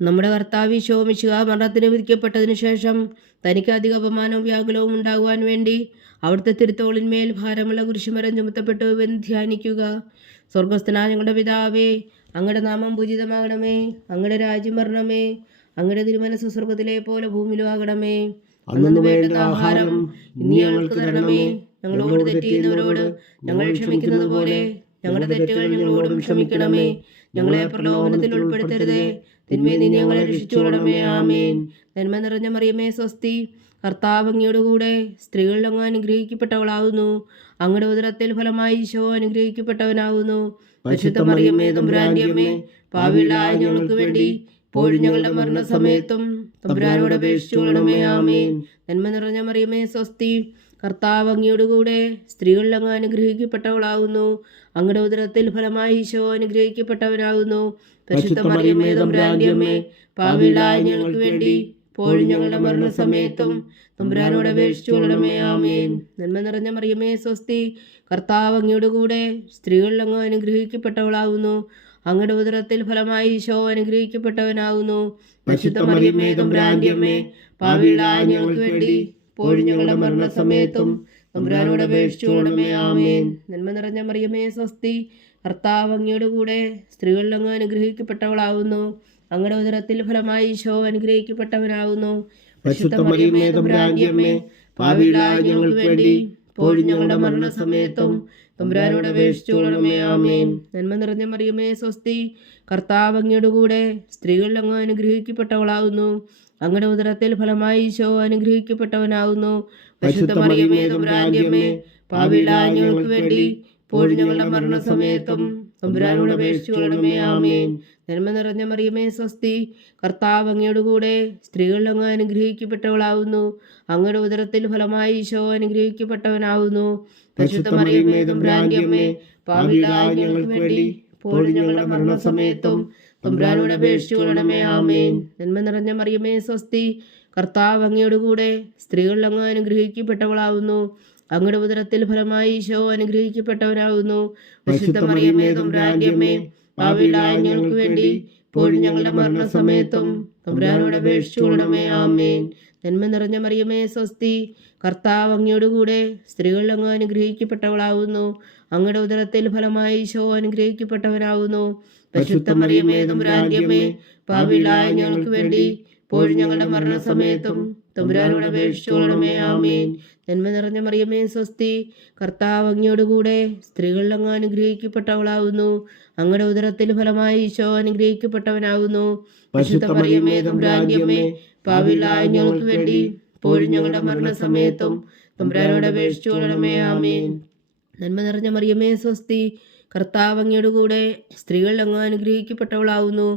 നമ്മുടെ കർത്താവ് ഈശോ മിശിഹാ മരണത്തിന് വിധിക്കപ്പെട്ടതിനു ശേഷം തനിക്ക് അധിക അപമാനവും വ്യാകുലവും ഉണ്ടാകുവാൻ വേണ്ടി അവിടുത്തെ തിരുത്തോളിന്മേൽ ഭാരമുള്ള കുരിശുമരം ചുമത്തപ്പെട്ടു എന്ന് ധ്യാനിക്കുക. സ്വർഗസ്ഥനായ ഞങ്ങളുടെ പിതാവേ, അങ്ങയുടെ നാമം പൂജിതമാകണമേ, അങ്ങയുടെ രാജ്യം വരണമേ, അങ്ങയുടെ തിരുമനസ് സ്വർഗത്തിലെ പോലെ ഭൂമിയിലും ആകണമേ. അന്നു വേണ്ടുന്ന ആഹാരം ഇനി ഞങ്ങൾക്ക് തരണമേ. ഞങ്ങളോട് തെറ്റ് ചെയ്യുന്നവരോട് ഞങ്ങൾ ക്ഷമിക്കുന്നത് പോലെ ഞങ്ങളുടെ തെറ്റുകൾ ഞങ്ങളോടും ക്ഷമിക്കണമേ. ഞങ്ങളെ പ്രലോഭനത്തിൽ ഉൾപ്പെടുത്തരുതേ, തിന്മയിൽ നിന്ന് ഞങ്ങളെ രക്ഷിച്ചുകൊള്ളണമേ. ആമേൻ. നന്മ നിറഞ്ഞ മറിയമേ സ്വസ്തി, കർത്താവ് അങ്ങയോടുകൂടെ സ്ത്രീകളിൽ അങ്ങ് അനുഗ്രഹിക്കപ്പെട്ടവളാകുന്നു. അങ്ങയുടെ ഉദരത്തിൽ ഫലമായി ഈശോ അനുഗ്രഹിക്കപ്പെട്ടവനാകുന്നു. പരിശുദ്ധ മറിയമേ തമ്പുരാന്റെ അമ്മേ, പാപികളായ ഞങ്ങൾക്ക് വേണ്ടി ഇപ്പോഴും ഞങ്ങളുടെ മരണസമയത്തും തമ്പുരാനോട് അപേക്ഷിച്ചുകൊള്ളണമേ. ആമേൻ. നന്മ നിറഞ്ഞ മറിയമേ സ്വസ്തി, കർത്താവ് അങ്ങയോടുകൂടെ സ്ത്രീകളിൽ അങ്ങ് അനുഗ്രഹിക്കപ്പെട്ടവളാകുന്നു. അങ്ങയുടെ ഉദരത്തിൽ ഫലമായി ഈശോ അനുഗ്രഹിക്കപ്പെട്ടവനാകുന്നു. പരിശുദ്ധ മറിയമേ തമ്പുരാന്റെ അമ്മേ, പാപികളായ ഞങ്ങൾക്ക് വേണ്ടി ഇപ്പോഴും ഞങ്ങളുടെ മരണസമയത്തും തമ്പുരാനോട് അപേക്ഷിച്ചുകൊള്ളണമേ. ആമേൻ. നന്മ നിറഞ്ഞ മറിയമേ സ്വസ്തി, കർത്താവ് അങ്ങയോടുകൂടെ സ്ത്രീകളിൽ അങ്ങ് അനുഗ്രഹിക്കപ്പെട്ടവളാകുന്നു. അങ്ങയുടെ ഉദരത്തിൽ ഫലമായി ഈശോ അനുഗ്രഹിക്കപ്പെട്ടവനാകുന്നു. പരിശുദ്ധ മറിയമേ തമ്പുരാന്റെ അമ്മേ, പാപികളായ ഞങ്ങൾക്ക് വേണ്ടി ഇപ്പോഴും ഞങ്ങളുടെ മരണസമയത്തും തമ്പുരാനോട് അപേക്ഷിച്ചുകൊള്ളണമേ. ആമേൻ. നന്മ നിറഞ്ഞ മറിയമേ സ്വസ്തി, കർത്താവ് അങ്ങയോടുകൂടെ സ്ത്രീകളിൽ അങ്ങ് അനുഗ്രഹിക്കപ്പെട്ടവളാകുന്നു. അങ്ങയുടെ ഉദരത്തിൽ ഫലമായി ഈശോ അനുഗ്രഹിക്കപ്പെട്ടവനാകുന്നു. പരിശുദ്ധ മറിയമേ തമ്പുരാന്റെ അമ്മേ, പാപികളായ ഞങ്ങൾക്ക് വേണ്ടി ഇപ്പോഴും ഞങ്ങളുടെ മരണസമയത്തും തമ്പുരാനോട് അപേക്ഷിച്ചുകൊള്ളണമേ. ആമേൻ. നന്മ നിറഞ്ഞ മറിയമേ സ്വസ്തി, കർത്താവ് അങ്ങയോടുകൂടെ സ്ത്രീകളിൽ അങ്ങ് അനുഗ്രഹിക്കപ്പെട്ടവളാകുന്നു. അങ്ങയുടെ ഉദരത്തിൽ ഫലമായി ഈശോ അനുഗ്രഹിക്കപ്പെട്ടവനാകുന്നു. പരിശുദ്ധ മറിയമേ തമ്പുരാന്റെ അമ്മേ, പാപികളായ ഞങ്ങൾക്ക് വേണ്ടി ഇപ്പോഴും ഞങ്ങളുടെ മരണസമയത്തും തമ്പുരാനോട് അപേക്ഷിച്ചുകൊള്ളണമേ. ആമേൻ. നന്മ നിറഞ്ഞ മറിയമേ സ്വസ്തി, കർത്താവ് അങ്ങയോടുകൂടെ സ്ത്രീകളിൽ അങ്ങ് അനുഗ്രഹിക്കപ്പെട്ടവളാകുന്നു. അങ്ങയുടെ ഉദരത്തിൽ ഫലമായി ഈശോ അനുഗ്രഹിക്കപ്പെട്ടവനാകുന്നു. പരിശുദ്ധ മറിയമേ തമ്പുരാന്റെ അമ്മേ, പാപികളായ ഞങ്ങൾക്ക് വേണ്ടി ഇപ്പോഴും ഞങ്ങളുടെ മരണസമയത്തും തമ്പുരാനോട് അപേക്ഷിച്ചുകൊള്ളണമേ. ആമേൻ. നന്മ നിറഞ്ഞ മറിയമേ സ്വസ്തി, കർത്താവ് അങ്ങയോടുകൂടെ സ്ത്രീകളിൽ അങ്ങ് അനുഗ്രഹിക്കപ്പെട്ടവളാകുന്നു. അങ്ങയുടെ ഉദരത്തിൽ ഫലമായി ഈശോ അനുഗ്രഹിക്കപ്പെട്ടവനാകുന്നു. പരിശുദ്ധ മറിയമേ തമ്പുരാന്റെ അമ്മേ, പാപികളായ ഞങ്ങൾക്ക് വേണ്ടി ഇപ്പോഴും ഞങ്ങളുടെ മരണസമയത്തും തമ്പുരാനോട് അപേക്ഷിച്ചുകൊള്ളണമേ. ആമേൻ. നന്മ നിറഞ്ഞ മറിയമേ സ്വസ്തി, കർത്താവ് അങ്ങയോടുകൂടെ സ്ത്രീകളിൽ അങ്ങ് അനുഗ്രഹിക്കപ്പെട്ടവളാകുന്നു. അങ്ങയുടെ ഉദരത്തിൽ ഫലമായി ഈശോ അനുഗ്രഹിക്കപ്പെട്ടവനാകുന്നു. പരിശുദ്ധ മറിയമേ തമ്പുരാന്റെ അമ്മേ, പാപികളായ ഞങ്ങൾക്ക് വേണ്ടി ഇപ്പോഴും ഞങ്ങളുടെ മരണസമയത്തും തമ്പുരാനോട് അപേക്ഷിച്ചുകൊള്ളണമേ. ആമേൻ. നന്മ നിറഞ്ഞ മറിയമേ സ്വസ്തി, കർത്താവ് അങ്ങയോടുകൂടെ സ്ത്രീകളിൽ അങ്ങ് അനുഗ്രഹിക്കപ്പെട്ടവളാകുന്നു. അങ്ങയുടെ ഉദരത്തിൽ ഫലമായി ഈശോ അനുഗ്രഹിക്കപ്പെട്ടവനാകുന്നു. പരിശുദ്ധ മറിയമേ തമ്പുരാന്റെ അമ്മേ, പാപികളായ ഞങ്ങൾക്ക് വേണ്ടി ഇപ്പോഴും ഞങ്ങളുടെ മരണസമയത്തും തമ്പുരാനോട് അപേക്ഷിച്ചുകൊള്ളണമേ. ആമേൻ. നന്മ നിറഞ്ഞ മറിയമേ സ്വസ്തി, കർത്താവ് അങ്ങയോടുകൂടെ സ്ത്രീകളിൽ അങ്ങ് അനുഗ്രഹിക്കപ്പെട്ടവളാകുന്നു.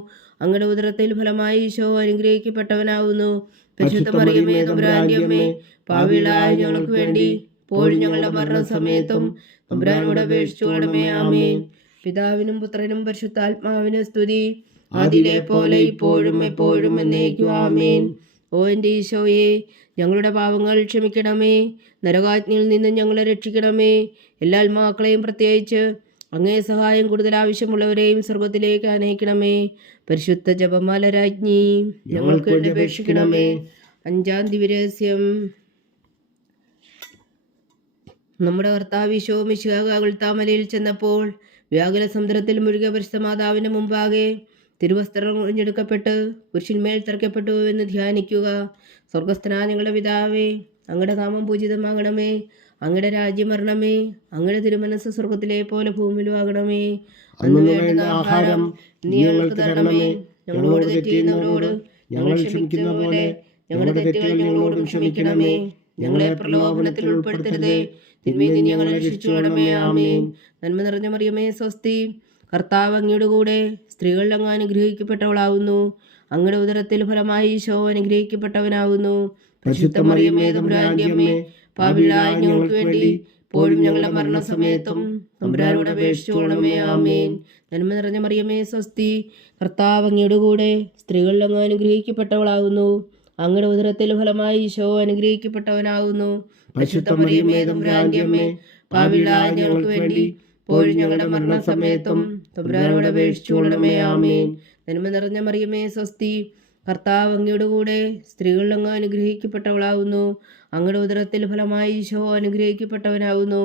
അങ്ങയുടെ ഉദരത്തിൽ ഫലമായി ഈശോ അനുഗ്രഹിക്കപ്പെട്ടവനാകുന്നു. പരിശുദ്ധ മറിയമേ തമ്പുരാന്റെ അമ്മേ, പാപികളായ ഞങ്ങൾക്ക് വേണ്ടി ഇപ്പോഴും ഞങ്ങളുടെ മരണസമയത്തും തമ്പുരാനോട് അപേക്ഷിച്ചുകൊള്ളണമേ. ആമേൻ. പിതാവിനും പുത്രനും പരിശുദ്ധാത്മാവിനും സ്തുതി, അതിലെ പോലെ ഇപ്പോഴും എപ്പോഴും എന്നേക്കും. ആമേൻ. ഓ എൻ്റെ ഈശോയെ, ഞങ്ങളുടെ പാപങ്ങൾ ക്ഷമിക്കണമേ. നരകാജ്ഞയിൽ നിന്ന് ഞങ്ങളെ രക്ഷിക്കണമേ. എല്ലാ ആത്മാക്കളെയും പ്രത്യേകിച്ച് അങ്ങേ സഹായം കൂടുതൽ ആവശ്യമുള്ളവരെയും സ്വർഗത്തിലേക്ക് അനയിക്കണമേ. പരിശുദ്ധ ജപമാല രാജ്ഞി, ഞങ്ങൾക്ക് വേണ്ടി അപേക്ഷിക്കണമേ. 5-ാം ദിവ്യരഹസ്യം. നമ്മുടെ കർത്താവ് ഈശോ മിശിഹാ ഗുൽത്താമലയിൽ ചെന്നപ്പോൾ വ്യാകുല സമുദ്രത്തിൽ മുഴുകിയ പരിശുദ്ധ മാതാവിന്റെ മുമ്പാകെ തിരുവസ്ത്രം ഒഴിഞ്ഞെടുക്കപ്പെട്ട് കുരിശിന്മേൽ തറയ്ക്കപ്പെട്ടു എന്ന് ധ്യാനിക്കുക. സ്വർഗസ്ഥനായ ഞങ്ങളുടെ പിതാവേ, അങ്ങയുടെ നാമം പൂജിതമാകണമേ. അങ്ങയുടെ രാജ്യം വരണമേ. അങ്ങയുടെ തിരുമനസ് സ്വർഗത്തിലെ പോലെ ഭൂമിയിലും ആകണമേ. അന്ന് വേണ്ടുന്ന ആഹാരം നീ ഞങ്ങൾക്ക് തരണമേ. ഞങ്ങളോട് തെറ്റ് ചെയ്യുന്നവരോട് ഞങ്ങൾ ക്ഷമിക്കുന്ന പോലെ ഞങ്ങളുടെ തെറ്റുകൾ ഞങ്ങളോടും ക്ഷമിക്കണമേ. ഞങ്ങളെ പ്രലോഭനത്തിൽ ഉൾപ്പെടുത്തരുതേ, തിന്മയിൽ നിന്ന് ഞങ്ങളെ രക്ഷിച്ചുകൊള്ളണമേ. ആമേൻ. നന്മ നിറഞ്ഞ മറിയമേ സ്വസ്തി, കർത്താവ് അങ്ങയുടെ കൂടെ സ്ത്രീകളിൽ അങ്ങ് അനുഗ്രഹിക്കപ്പെട്ടവളാകുന്നു. അങ്ങയുടെ ഉദരത്തിൽ ഫലമായി ഈശോ അനുഗ്രഹിക്കപ്പെട്ടവനാകുന്നു. പരിശുദ്ധ മറിയമേ തമ്പുരാന്റെ അമ്മേ, പാപികളായ ഞങ്ങൾക്ക് വേണ്ടി ഇപ്പോഴും ഞങ്ങളുടെ മരണസമയത്തും തമ്പുരാനോട് അപേക്ഷിച്ചുകൊള്ളണമേ. ആമേൻ. നന്മ നിറഞ്ഞ മറിയമേ സ്വസ്തി, കർത്താവ് അങ്ങയുടെ കൂടെ സ്ത്രീകളിൽ അങ്ങ് അനുഗ്രഹിക്കപ്പെട്ടവളാകുന്നു. അങ്ങയുടെ ഉദരത്തിൽ ഫലമായി ഈശോ അനുഗ്രഹിക്കപ്പെട്ടവനാകുന്നു. പരിശുദ്ധ മറിയമേ തമ്പുരാന്റെ അമ്മേ, പാപികളായ ഞങ്ങൾക്ക് വേണ്ടി ഇപ്പോഴും ഞങ്ങളുടെ മരണസമയത്തും തമ്പുരാനോട് അപേക്ഷിച്ചുകൊള്ളണമേ. ആമേൻ. നന്മ നിറഞ്ഞ മറിയമേ സ്വസ്തി, കർത്താവ് അങ്ങയുടെ കൂടെ സ്ത്രീകളിൽ അങ്ങ് അനുഗ്രഹിക്കപ്പെട്ടവളാകുന്നു. അങ്ങയുടെ ഉദരത്തിൽ ഫലമായി ഈശോ അനുഗ്രഹിക്കപ്പെട്ടവനാകുന്നു.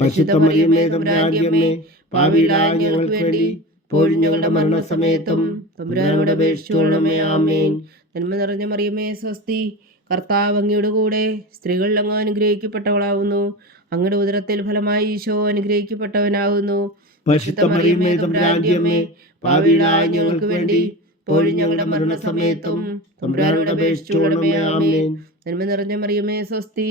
പരിശുദ്ധ മറിയമേ തമ്പുരാന്റെ അമ്മേ, പാപികളായ ഞങ്ങൾക്ക് വേണ്ടി ഇപ്പോഴും ഞങ്ങളുടെ മരണസമയത്തും തമ്പുരാനോട് അപേക്ഷിച്ചുകൊള്ളണമേ. ആമേൻ. നന്മ നിറഞ്ഞ മറിയമേ സ്വസ്തി, കർത്താവ് അങ്ങയുടെ കൂടെ, സ്ത്രീകൾ അങ്ങ് അനുഗ്രഹിക്കപ്പെട്ടവളാവുന്നു. അങ്ങയുടെ ഉദരത്തിൽ ഫലമായി ഈശോ അനുഗ്രഹിക്കപ്പെട്ടവനാകുന്നു. പരിശുദ്ധ മറിയമേ തമ്പുരാന്റെ അമ്മേ, പാപികളായ ഞങ്ങൾക്ക് വേണ്ടി ഇപ്പോഴും ഞങ്ങളുടെ മരണസമയത്തും തമ്പുരാനോട് അപേക്ഷിച്ചുകൊള്ളണമേ. ആമേൻ. നന്മ നിറഞ്ഞ മറിയമേ സ്വസ്തി,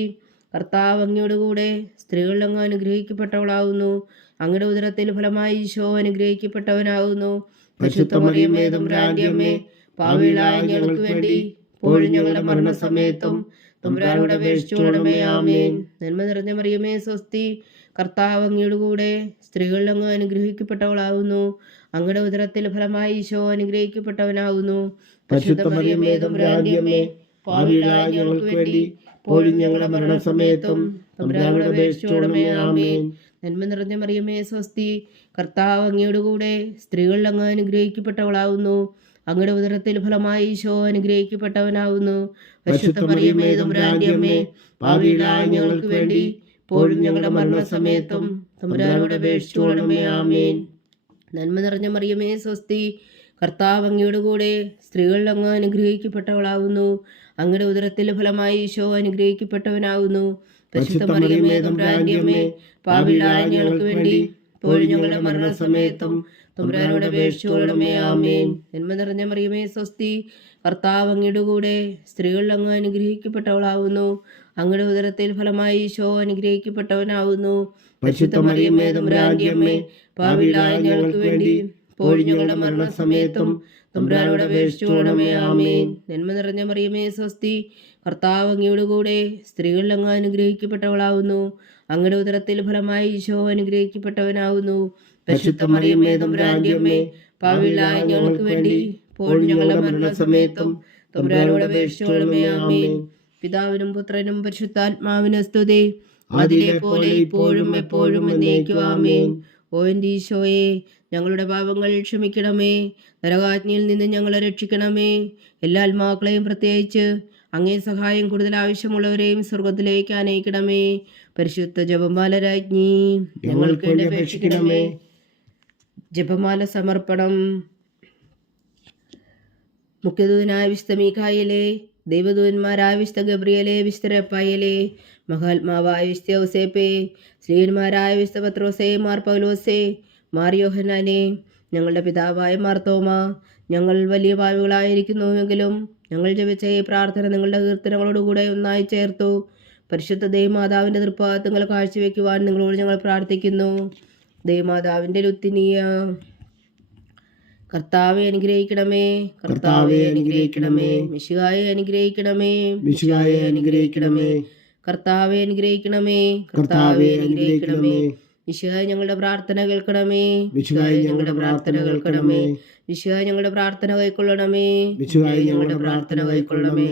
കർത്താവ് അങ്ങയുടെ കൂടെ, സ്ത്രീകൾ അങ്ങ് അനുഗ്രഹിക്കപ്പെട്ടവളാകുന്നു. അങ്ങയുടെ ഉദരത്തിൽ ഫലമായി ഈശോ അനുഗ്രഹിക്കപ്പെട്ടവനാകുന്നു. പരിശുദ്ധ മറിയമേ തമ്പുരാന്റെ അമ്മേ, പാപികളായ ഞങ്ങൾക്ക് വേണ്ടി ഇപ്പോഴും ഞങ്ങളുടെ മരണസമയത്തും തമ്പുരാനോട് അപേക്ഷിച്ചുകൊള്ളണമേ. ആമേൻ. നന്മ നിറഞ്ഞ മറിയമേ സ്വസ്തി, കർത്താവ് അങ്ങയുടെ കൂടെ, സ്ത്രീകൾ അങ്ങ് അനുഗ്രഹിക്കപ്പെട്ടവളാകുന്നു. അങ്ങയുടെ ഉദരത്തിൽ ഫലമായി ഈശോ അനുഗ്രഹിക്കപ്പെട്ടവനാകുന്നു. പരിശുദ്ധ മറിയമേ തമ്പുരാന്റെ അമ്മേ, പാപികളായ ഞങ്ങൾക്ക് വേണ്ടി ഇപ്പോഴും ഞങ്ങളുടെ മരണസമയത്തും തമ്പുരാനോട് അപേക്ഷിച്ചുകൊള്ളണമേ. ആമേൻ. നന്മ നിറഞ്ഞ മറിയമേ സ്വസ്തി, കർത്താവ് അങ്ങയുടെ കൂടെ, സ്ത്രീകൾ അങ്ങ് അനുഗ്രഹിക്കപ്പെട്ടവളാകുന്നു. അങ്ങയുടെ ഉദരത്തിൽ ഫലമായി ഈശോ അനുഗ്രഹിക്കപ്പെട്ടവനാകുന്നു. പരിശുദ്ധ മറിയമേ തമ്പുരാന്റെ അമ്മേ, പാപികളായ ഞങ്ങൾക്ക് വേണ്ടി ഇപ്പോഴും ഞങ്ങളുടെ മരണസമയത്തും തമ്പുരാനോട് അപേക്ഷിച്ചുകൊള്ളണമേ. ആമേൻ. നന്മ നിറഞ്ഞ മറിയമേ സ്വസ്തി, കർത്താവ് അങ്ങയുടെ കൂടെ, സ്ത്രീകൾ അങ്ങ് അനുഗ്രഹിക്കപ്പെട്ടവളാകുന്നു. അങ്ങയുടെ ഉദരത്തിൽ ഫലമായി ഈശോ അനുഗ്രഹിക്കപ്പെട്ടവനാകുന്നു. പരിശുദ്ധ മറിയമേ തമ്പുരാന്റെ അമ്മേ, പാപികളായ ഞങ്ങൾക്ക് വേണ്ടി ഇപ്പോഴും ഞങ്ങളുടെ മരണസമയത്തും തമ്പുരാനോട് അപേക്ഷിച്ചുകൊള്ളണമേ. ആമേൻ. നന്മ നിറഞ്ഞ മറിയമേ സ്വസ്തി, കർത്താവ് അങ്ങയുടെ കൂടെ, സ്ത്രീകൾ അങ്ങ് അനുഗ്രഹിക്കപ്പെട്ടവളാകുന്നു. അങ്ങയുടെ ഉദരത്തിൽ ഫലമായി ഈശോ അനുഗ്രഹിക്കപ്പെട്ടവനാകുന്നു. പരിശുദ്ധ മറിയമേ തമ്പുരാന്റെ അമ്മേ, പാപികളായ ഞങ്ങൾക്ക് വേണ്ടി ഇപ്പോഴും ഞങ്ങളുടെ മരണസമയത്തും തമ്പുരാനോട് അപേക്ഷിച്ചുകൊള്ളണമേ. ആമേൻ. നന്മ നിറഞ്ഞ മറിയമേ സ്വസ്തി, കർത്താവ് അങ്ങയുടെ കൂടെ, സ്ത്രീകൾ അങ്ങ് അനുഗ്രഹിക്കപ്പെട്ടവളാകുന്നു. അങ്ങയുടെ ഉദരത്തിൽ ഫലമായി ഈശോ അനുഗ്രഹിക്കപ്പെട്ടവനാകുന്നു. പരിശുദ്ധ മറിയമേ തമ്പുരാന്റെ അമ്മേ, പാപികളായ ഞങ്ങൾക്ക് വേണ്ടി ഇപ്പോഴും ഞങ്ങളുടെ മരണസമയത്തും തമ്പുരാനോട് അപേക്ഷിച്ചുകൊള്ളണമേ. ആമേൻ. പിതാവിനും പുത്രനും പരിശുദ്ധാത്മാവിനും സ്തുതി, അതിലെ പോലെ ഇപ്പോഴും എപ്പോഴും എന്നേക്കും. ആമേൻ. ഓ എൻ്റെ ഈശോയെ, ഞങ്ങളുടെ പാപങ്ങൾ ക്ഷമിക്കണമേ. നരകാജ്ഞയിൽ നിന്ന് ഞങ്ങളെ രക്ഷിക്കണമേ. എല്ലാ ആത്മാക്കളെയും, പ്രത്യേകിച്ച് അങ്ങേ സഹായം കൂടുതൽ ആവശ്യമുള്ളവരെയും സ്വർഗത്തിലേക്ക് അനയിക്കണമേ. പരിശുദ്ധ ജപമാല രാജ്ഞി, ഞങ്ങൾക്ക് വേണ്ടി അപേക്ഷിക്കണമേ. ജപമാല സമർപ്പണം. മുഖ്യദൂതനായ വിശുദ്ധ മീഖായേലേ, ദൈവദൂതന്മാരായ വിശുദ്ധ ഗബ്രിയേലേ, വിശുദ്ധ റഫായേലേ, മഹാത്മാവായ വിശുദ്ധ ഔസേപ്പേ, ശ്രീയന്മാരായ വിശുദ്ധ പത്രോസേ, മാർ പൗലോസേ, മാർ യോഹന്നാനെ, ഞങ്ങളുടെ പിതാവായ മാർത്തോമ, ഞങ്ങൾ വലിയ പാപികളായിരിക്കുന്നുവെങ്കിലും ഞങ്ങൾ ജപിച്ച ഈ പ്രാർത്ഥന നിങ്ങളുടെ കീർത്തനങ്ങളോടുകൂടെ ഒന്നായി ചേർത്തു. പരിശുദ്ധ ദൈവമാതാവിൻ്റെ തൃപ്പാദങ്ങൾ കാഴ്ചവെക്കുവാൻ നിങ്ങളോട് ഞങ്ങൾ പ്രാർത്ഥിക്കുന്നു. ദൈവമാതാവിൻ്റെ ലുത്തിനിയ, കർത്താവെ അനുഗ്രഹിക്കണമേ. കർത്താവെ അനുഗ്രഹിക്കണമേ. മിശിഹായെ അനുഗ്രഹിക്കണമേ. മിശിഹായെ അനുഗ്രഹിക്കണമേ. കർത്താവെ അനുഗ്രഹിക്കണമേ. കർത്താവെ അനുഗ്രഹിക്കണമേ. മിശിഹായെ ഞങ്ങളുടെ പ്രാർത്ഥന കേൾക്കണമേ. മിശിഹായെ ഞങ്ങളുടെ പ്രാർത്ഥന കേൾക്കണമേ. മിശിഹായെ ഞങ്ങളുടെ പ്രാർത്ഥന കൈക്കൊള്ളണമേ. മിശിഹായെ ഞങ്ങളുടെ പ്രാർത്ഥന കൈക്കൊള്ളണമേ.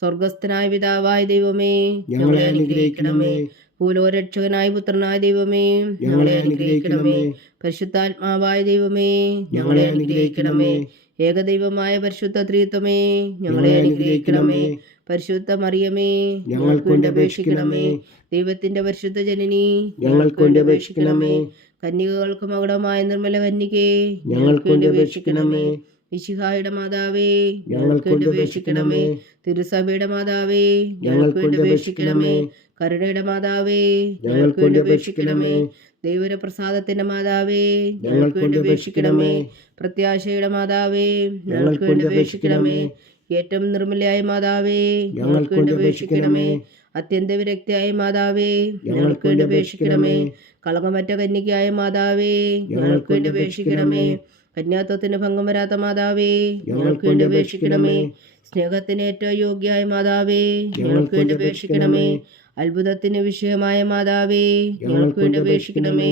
സ്വർഗസ്ഥനായ പിതാവായ ദൈവമേ, ഞങ്ങളെ അനുഗ്രഹിക്കണമേ. ഭൂലോകരക്ഷകനായ പുത്രനായ ദൈവമേ, ഞങ്ങളെ അനുഗ്രഹിക്കണമേ. പരിശുദ്ധാത്മാവായ ദൈവമേ, ഞങ്ങളെ അനുഗ്രഹിക്കണമേ. ഏകദൈവമായ പരിശുദ്ധ ത്രിത്വമേ, ഞങ്ങളെ അനുഗ്രഹിക്കണമേ. പരിശുദ്ധ മറിയമേ, ഞങ്ങൾക്ക് വേണ്ടി അപേക്ഷിക്കണമേ. ദൈവത്തിന്റെ പരിശുദ്ധ ജനനി, ഞങ്ങൾക്ക് വേണ്ടി അപേക്ഷിക്കണമേ. കന്യകകൾക്ക് മകുടമായ നിർമ്മല കന്യകേ, ഞങ്ങൾക്ക് വേണ്ടി അപേക്ഷിക്കണമേ. മിശിഹായുടെ മാതാവേ, ഞങ്ങൾക്ക് വേണ്ടി അപേക്ഷിക്കണമേ. തിരുസഭയുടെ മാതാവേ, ഞങ്ങൾക്ക് വേണ്ടി അപേക്ഷിക്കണമേ. കരുണയുടെ മാതാവേ, ഞങ്ങൾക്ക് വേണ്ടി അപേക്ഷിക്കണമേ. ദൈവപ്രസാദത്തിന്റെ മാതാവേ, ഞങ്ങൾക്ക് വേണ്ടി അപേക്ഷിക്കണമേ. പ്രത്യാശയുടെ മാതാവേ, ഞങ്ങൾക്ക് വേണ്ടി അപേക്ഷിക്കണമേ. ഏറ്റവും നിർമ്മലയായ മാതാവേ, ഞങ്ങൾക്ക് വേണ്ടി അപേക്ഷിക്കണമേ. അത്യന്ത വിരക്തിയായ മാതാവേ, ഞങ്ങൾക്ക് വേണ്ടി അപേക്ഷിക്കണമേ. കളങ്കമറ്റ കന്യകയായ മാതാവേ, ഞങ്ങൾക്ക് വേണ്ടി അപേക്ഷിക്കണമേ. കന്യാത്വത്തിന് ഭംഗം വരാത്ത മാതാവേ, ഞങ്ങൾക്ക് വേണ്ടി അപേക്ഷിക്കണമേ. സ്നേഹത്തിന് ഏറ്റവും യോഗ്യയായ മാതാവേ, ഞങ്ങൾക്ക് വേണ്ടി അപേക്ഷിക്കണമേ. അത്ഭുതത്തിന് വിഷയമായ മാതാവേ, ഞങ്ങൾക്ക് വേണ്ടി അപേക്ഷിക്കണമേ.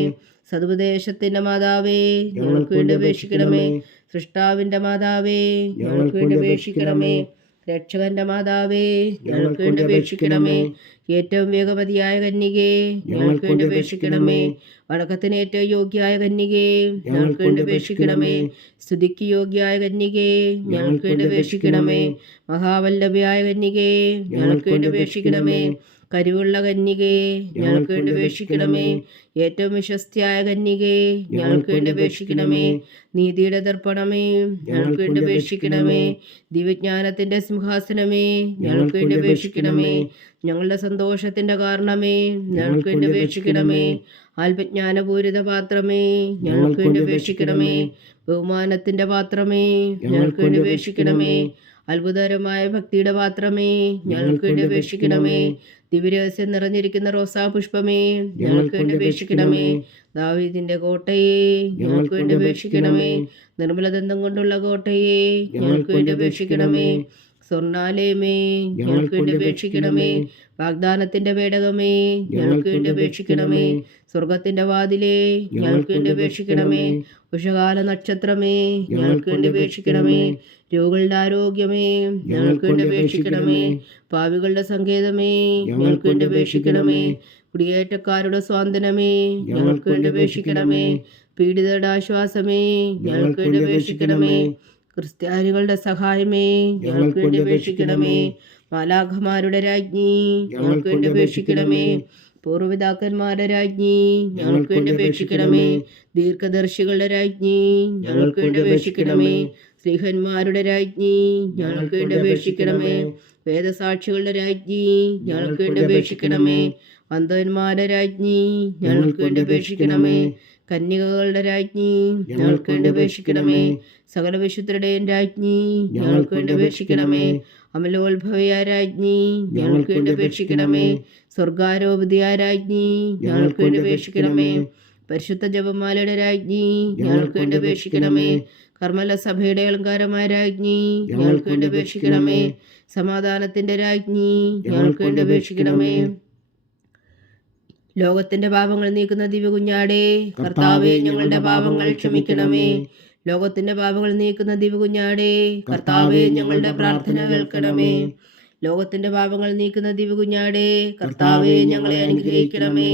സതുപദേശത്തിന്റെ മാതാവേ, ഞങ്ങൾക്ക് വേണ്ടി അപേക്ഷിക്കണമേ. സൃഷ്ടാവിന്റെ മാതാവേ, ഞങ്ങൾക്ക് വേണ്ടി അപേക്ഷിക്കണമേ. രക്ഷകന്റെ മാതാവേ, ഞങ്ങൾക്ക് വേണ്ടി അപേക്ഷിക്കണമേ. ഏറ്റവും വേഗവതിയായ കന്യകേ, ഞങ്ങൾക്ക് വേണ്ടി അപേക്ഷിക്കണമേ. വണക്കത്തിന് ഏറ്റവും യോഗ്യയായ കന്യകേ, ഞങ്ങൾക്ക് വേണ്ടി അപേക്ഷിക്കണമേ. സ്തുതിക്ക് യോഗ്യയായ കന്യകേ, ഞങ്ങൾക്ക് വേണ്ടി അപേക്ഷിക്കണമേ. മഹാവല്ലഭയായ കന്യകേ, ഞങ്ങൾക്ക് വേണ്ടി അപേക്ഷിക്കണമേ. കരിവുള്ള കന്യകയെ ഞങ്ങൾക്ക് വേണ്ടി അപേക്ഷിക്കണമേ. ഏറ്റവും വിശ്വസ്തയായ കന്യകയെ ഞങ്ങൾക്ക് വേണ്ടി അപേക്ഷിക്കണമേ. നീതിയുടെ ദർപ്പണമേ ഞങ്ങൾക്ക് വേണ്ടി അപേക്ഷിക്കണമേ. ദിവ്യജ്ഞാനത്തിന്റെ സിംഹാസനമേ ഞങ്ങൾക്ക് വേണ്ടി അപേക്ഷിക്കണമേ. ഞങ്ങളുടെ സന്തോഷത്തിന്റെ കാരണമേ ഞങ്ങൾക്ക് വേണ്ടി അപേക്ഷിക്കണമേ. ആത്മജ്ഞാനപൂരിത പാത്രമേ ഞങ്ങൾക്ക് വേണ്ടി അപേക്ഷിക്കണമേ. ബഹുമാനത്തിന്റെ പാത്രമേ ഞങ്ങൾക്ക് വേണ്ടി അപേക്ഷിക്കണമേ. അത്ഭുതകരമായ ഭക്തിയുടെ പാത്രമേ ഞങ്ങൾക്ക് വേണ്ടി അപേക്ഷിക്കണമേ. ദിവ്യരഹസ്യം നിറഞ്ഞിരിക്കുന്ന റോസാ പുഷ്പമേ ഞങ്ങൾക്ക് വേണ്ടി അപേക്ഷിക്കണമേ. ദാവീദിന്റെ കോട്ടയെ ഞങ്ങൾക്ക് വേണ്ടി അപേക്ഷിക്കണമേ. നിർമ്മലദന്തം കൊണ്ടുള്ള കോട്ടയെ ഞങ്ങൾക്ക് വേണ്ടി അപേക്ഷിക്കണമേ. സ്വർണാലയമേ ഞങ്ങൾക്ക് വേണ്ടി അപേക്ഷിക്കണമേ. വാഗ്ദാനത്തിന്റെ പേടകമേ ഞങ്ങൾക്ക് വേണ്ടി അപേക്ഷിക്കണമേ. സ്വർഗത്തിന്റെ വാതിലേ ഞങ്ങൾക്ക് വേണ്ടി അപേക്ഷിക്കണമേ. ഉഷകാല നക്ഷത്രമേ ഞങ്ങൾക്ക് വേണ്ടി അപേക്ഷിക്കണമേ. രോഗികളുടെ ആരോഗ്യമേ ഞങ്ങൾക്ക് വേണ്ടി അപേക്ഷിക്കണമേ. പാപികളുടെ സങ്കേതമേ ഞങ്ങൾക്ക് വേണ്ടി അപേക്ഷിക്കണമേ. കുടിയേറ്റക്കാരുടെ സ്വാതന്ത്ര്യമേ ഞങ്ങൾക്ക് വേണ്ടി അപേക്ഷിക്കണമേ. പീഡിതരുടെ ആശ്വാസമേ ഞങ്ങൾക്ക് വേണ്ടി അപേക്ഷിക്കണമേ. ക്രിസ്ത്യാനികളുടെ സഹായമേ ഞങ്ങൾക്ക് വേണ്ടി അപേക്ഷിക്കണമേ. മാലാഖമാരുടെ രാജ്ഞി ഞങ്ങൾക്ക് വേണ്ടി അപേക്ഷിക്കണമേ. പൂർവ്വപിതാക്കന്മാരുടെ രാജ്ഞി ഞങ്ങൾക്ക് വേണ്ടി അപേക്ഷിക്കണമേ. ദീർഘദർശികളുടെ രാജ്ഞി ഞങ്ങൾക്ക് വേണ്ടി അപേക്ഷിക്കണമേ. സ്ത്രീഹന്മാരുടെ രാജ്ഞി ഞങ്ങൾക്ക് വേണ്ടി അപേക്ഷിക്കണമേ. വേദസാക്ഷികളുടെ രാജ്ഞി ഞങ്ങൾക്ക് വേണ്ടി അപേക്ഷിക്കണമേ. അന്ധന്മാരുടെ രാജ്ഞി ഞങ്ങൾക്ക് വേണ്ടി അപേക്ഷിക്കണമേ. കന്യകകളുടെ രാജ്ഞി ഞങ്ങൾക്ക് വേണ്ടി അപേക്ഷിക്കണമേ. സകല വിശുദ്ധരുടെയും രാജ്ഞി ഞങ്ങൾക്ക് വേണ്ടി അപേക്ഷിക്കണമേ. അമലോത്ഭവയ രാജ്ഞി ഞങ്ങൾക്ക് വേണ്ടി അപേക്ഷിക്കണമേ. സ്വർഗാരോപതിയ രാജ്ഞി ഞങ്ങൾക്ക് വേണ്ടി അപേക്ഷിക്കണമേ. പരിശുദ്ധ ജപമാലയുടെ രാജ്ഞി ഞങ്ങൾക്ക് വേണ്ടി അപേക്ഷിക്കണമേ. കർമ്മല സഭയുടെ അലങ്കാരമായ രാജ്ഞി ഞങ്ങൾക്ക് വേണ്ടി അപേക്ഷിക്കണമേ. സമാധാനത്തിന്റെ രാജ്ഞി ഞങ്ങൾക്ക് വേണ്ടി അപേക്ഷിക്കണമേ. ലോകത്തിന്റെ പാപങ്ങൾ നീക്കുന്ന ദിവ്യകുഞ്ഞാടേ കർത്താവേ ഞങ്ങളുടെ പാപങ്ങൾ ക്ഷമിക്കണമേ. ലോകത്തിന്റെ പാപങ്ങൾ നീക്കുന്ന ദിവ്യകുഞ്ഞാടേ കർത്താവേ ഞങ്ങളുടെ പ്രാർത്ഥന കേൾക്കണമേ. ലോകത്തിന്റെ പാപങ്ങൾ നീക്കുന്ന ദിവ്യകുഞ്ഞാടേ കർത്താവേ ഞങ്ങളെ അനുഗ്രഹിക്കണമേ.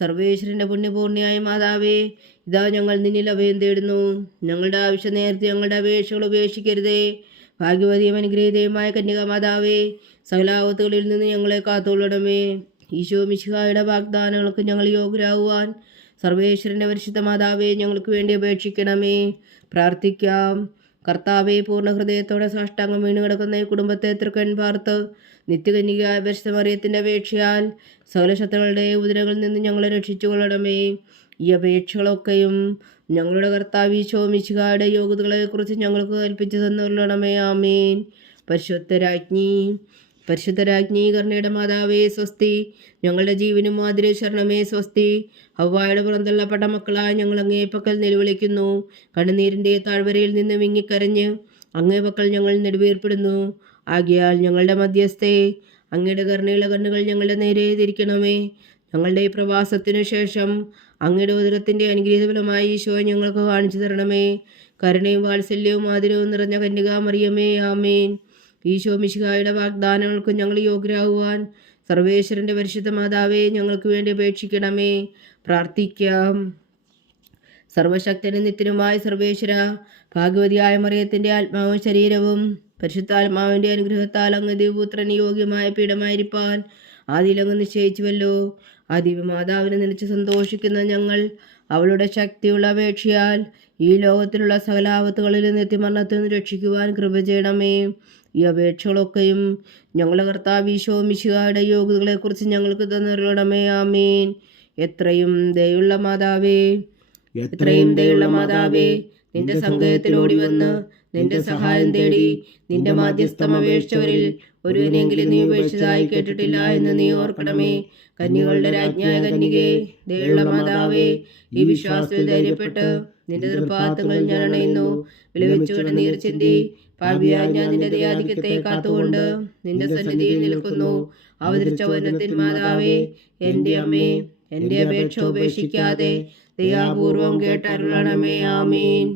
സർവേശ്വരന്റെ പുണ്യപൂർണിയായ മാതാവേ, ഇതാ ഞങ്ങൾ നിന്നിൽ അഭയം തേടുന്നു. ഞങ്ങളുടെ ആവശ്യം നേരത്തെ ഞങ്ങളുടെ അപേക്ഷകൾ ഉപേക്ഷിക്കരുതേ. ഭാഗ്യവതിയും അനുഗ്രഹീതയുമായ കന്യകാമാതാവേ, സകലാപത്തുകളിൽ നിന്ന് ഞങ്ങളെ കാത്തുകൊള്ളണമേ. ഈശോ മിശിഹായുടെ വാഗ്ദാനങ്ങൾക്ക് ഞങ്ങൾ യോഗ്യരാകുവാൻ സർവേശ്വരന്റെ പരിശുദ്ധ മാതാവേ ഞങ്ങൾക്ക് വേണ്ടി അപേക്ഷിക്കണമേ. പ്രാർത്ഥിക്കാം. കർത്താവെ, പൂർണ്ണ ഹൃദയത്തോടെ സാഷ്ടാംഗം വീണ് കിടക്കുന്ന ഈ കുടുംബത്തെ തൃക്കൺ പാർത്ത് നിത്യകന്യകയായ പരിശുദ്ധ മറിയത്തിന്റെ അപേക്ഷയാൽ സകല ശത്രുക്കളുടെ ഉപദ്രവങ്ങളിൽ നിന്ന് ഞങ്ങളെ രക്ഷിച്ചു കൊള്ളണമേ. ഈ അപേക്ഷകളൊക്കെയും ഞങ്ങളുടെ കർത്താവ് ഈശോ മിശിഹായുടെ യോഗ്യതകളെക്കുറിച്ച് ഞങ്ങൾക്ക് കൽപ്പിച്ചു തന്നുകൊള്ളണമേ. ആമേൻ. പരിശുദ്ധരാജ്ഞി കരുണയുടെ മാതാവേ സ്വസ്തി. ഞങ്ങളുടെ ജീവനും മാതിരി ശരണമേ സ്വസ്തി. ഹവ്വായുടെ പുറന്തള്ളപ്പെട്ട മക്കളായ ഞങ്ങൾ അങ്ങേപ്പക്കൽ നിലവിളിക്കുന്നു. കണ്ണുനീരിൻ്റെ താഴ്വരയിൽ നിന്ന് വിങ്ങിക്കരഞ്ഞ് അങ്ങേപ്പക്കൽ ഞങ്ങൾ നെടുവീർപ്പെടുന്നു. ആകയാൽ ഞങ്ങളുടെ മധ്യസ്ഥേ, അങ്ങയുടെ കരുണയുള്ള കണ്ണുകൾ ഞങ്ങളുടെ നേരെ തിരിക്കണമേ. ഞങ്ങളുടെ ഈ പ്രവാസത്തിനു ശേഷം അങ്ങയുടെ ഉദരത്തിൻ്റെ അനുഗ്രഹീതഫലമായി ഈശോ ഞങ്ങൾക്ക് കാണിച്ചു തരണമേ. കരുണയും വാത്സല്യവും ആദരവും നിറഞ്ഞ കന്യകാമറിയമേ, ആമേൻ. ഈശോ മിശിഹായുടെ വാഗ്ദാനങ്ങൾക്ക് ഞങ്ങൾ യോഗ്യരാകുവാൻ സർവേശ്വരന്റെ പരിശുദ്ധ മാതാവേ ഞങ്ങൾക്ക് വേണ്ടി അപേക്ഷിക്കണമേ. പ്രാർത്ഥിക്കാം. സർവശക്തനും നിത്യനുമായ സർവേശ്വര, ഭാഗ്യവതിയായ മറിയത്തിന്റെ ആത്മാവും ശരീരവും പരിശുദ്ധാത്മാവിന്റെ അനുഗ്രഹത്താൽ അങ്ങ് ദിവ്യപുത്രന് യോഗ്യമായ പീഠമായിരിക്കാൻ ആദിയിലങ്ങ് നിശ്ചയിച്ചുവല്ലോ. ആ ദിവ്യമാതാവിനെ നിലച്ച് സന്തോഷിക്കുന്ന ഞങ്ങൾ അവളുടെ ശക്തിയുള്ള അപേക്ഷയാൽ ഈ ലോകത്തിലുള്ള സകലാപത്തുകളിൽ നിത്യമരണത്തിൽ നിന്ന് രക്ഷിക്കുവാൻ കൃപ ചെയ്യണമേ. ഈ അപേക്ഷകളൊക്കെയും ഞങ്ങളുടെ കർത്താവ് ഈശോ മിശിഹായുടെ യോഗ്യതകളെക്കുറിച്ച് ഞങ്ങൾക്ക് തന്നരുളണമേ. ആമേൻ. എത്രയും ദയുള്ള മാതാവേ, നിന്റെ സങ്കേതത്തിൽ ഓടി വന്ന് നിന്റെ സഹായം തേടി നിന്റെ മാധ്യസ്ഥം അപേക്ഷിച്ചവരിൽ ഒരുവിനെങ്കിലും നീ ഉപേക്ഷിച്ചതായി കേട്ടിട്ടില്ല എന്ന് നീ ഓർക്കണമേ. കന്യകളുടെ രാജ്ഞിയായ കന്യകേ, ദയുള്ള മാതാവേ, ഈ വിശ്വാസത്തിൽ ധൈര്യപ്പെട്ട് നിന്റെ തൃപ്പാദങ്ങൾ ഞാൻ അണയുന്നു. വിലവെച്ചുകൊണ്ട് നീർ ചിന്തി പാപിയായ ഞാൻ നിന്റെ ദയാധിക്യത്തെ കാത്തുകൊണ്ട് നിന്റെ സന്നിധിയിൽ നിൽക്കുന്നു. അവതരിച്ച വചനത്തിൻ മാതാവേ, എൻ്റെ അമ്മേ, എൻ്റെ അപേക്ഷ ഉപേക്ഷിക്കാതെ ദയാപൂർവം കേട്ടരുളണമേ. ആമേൻ.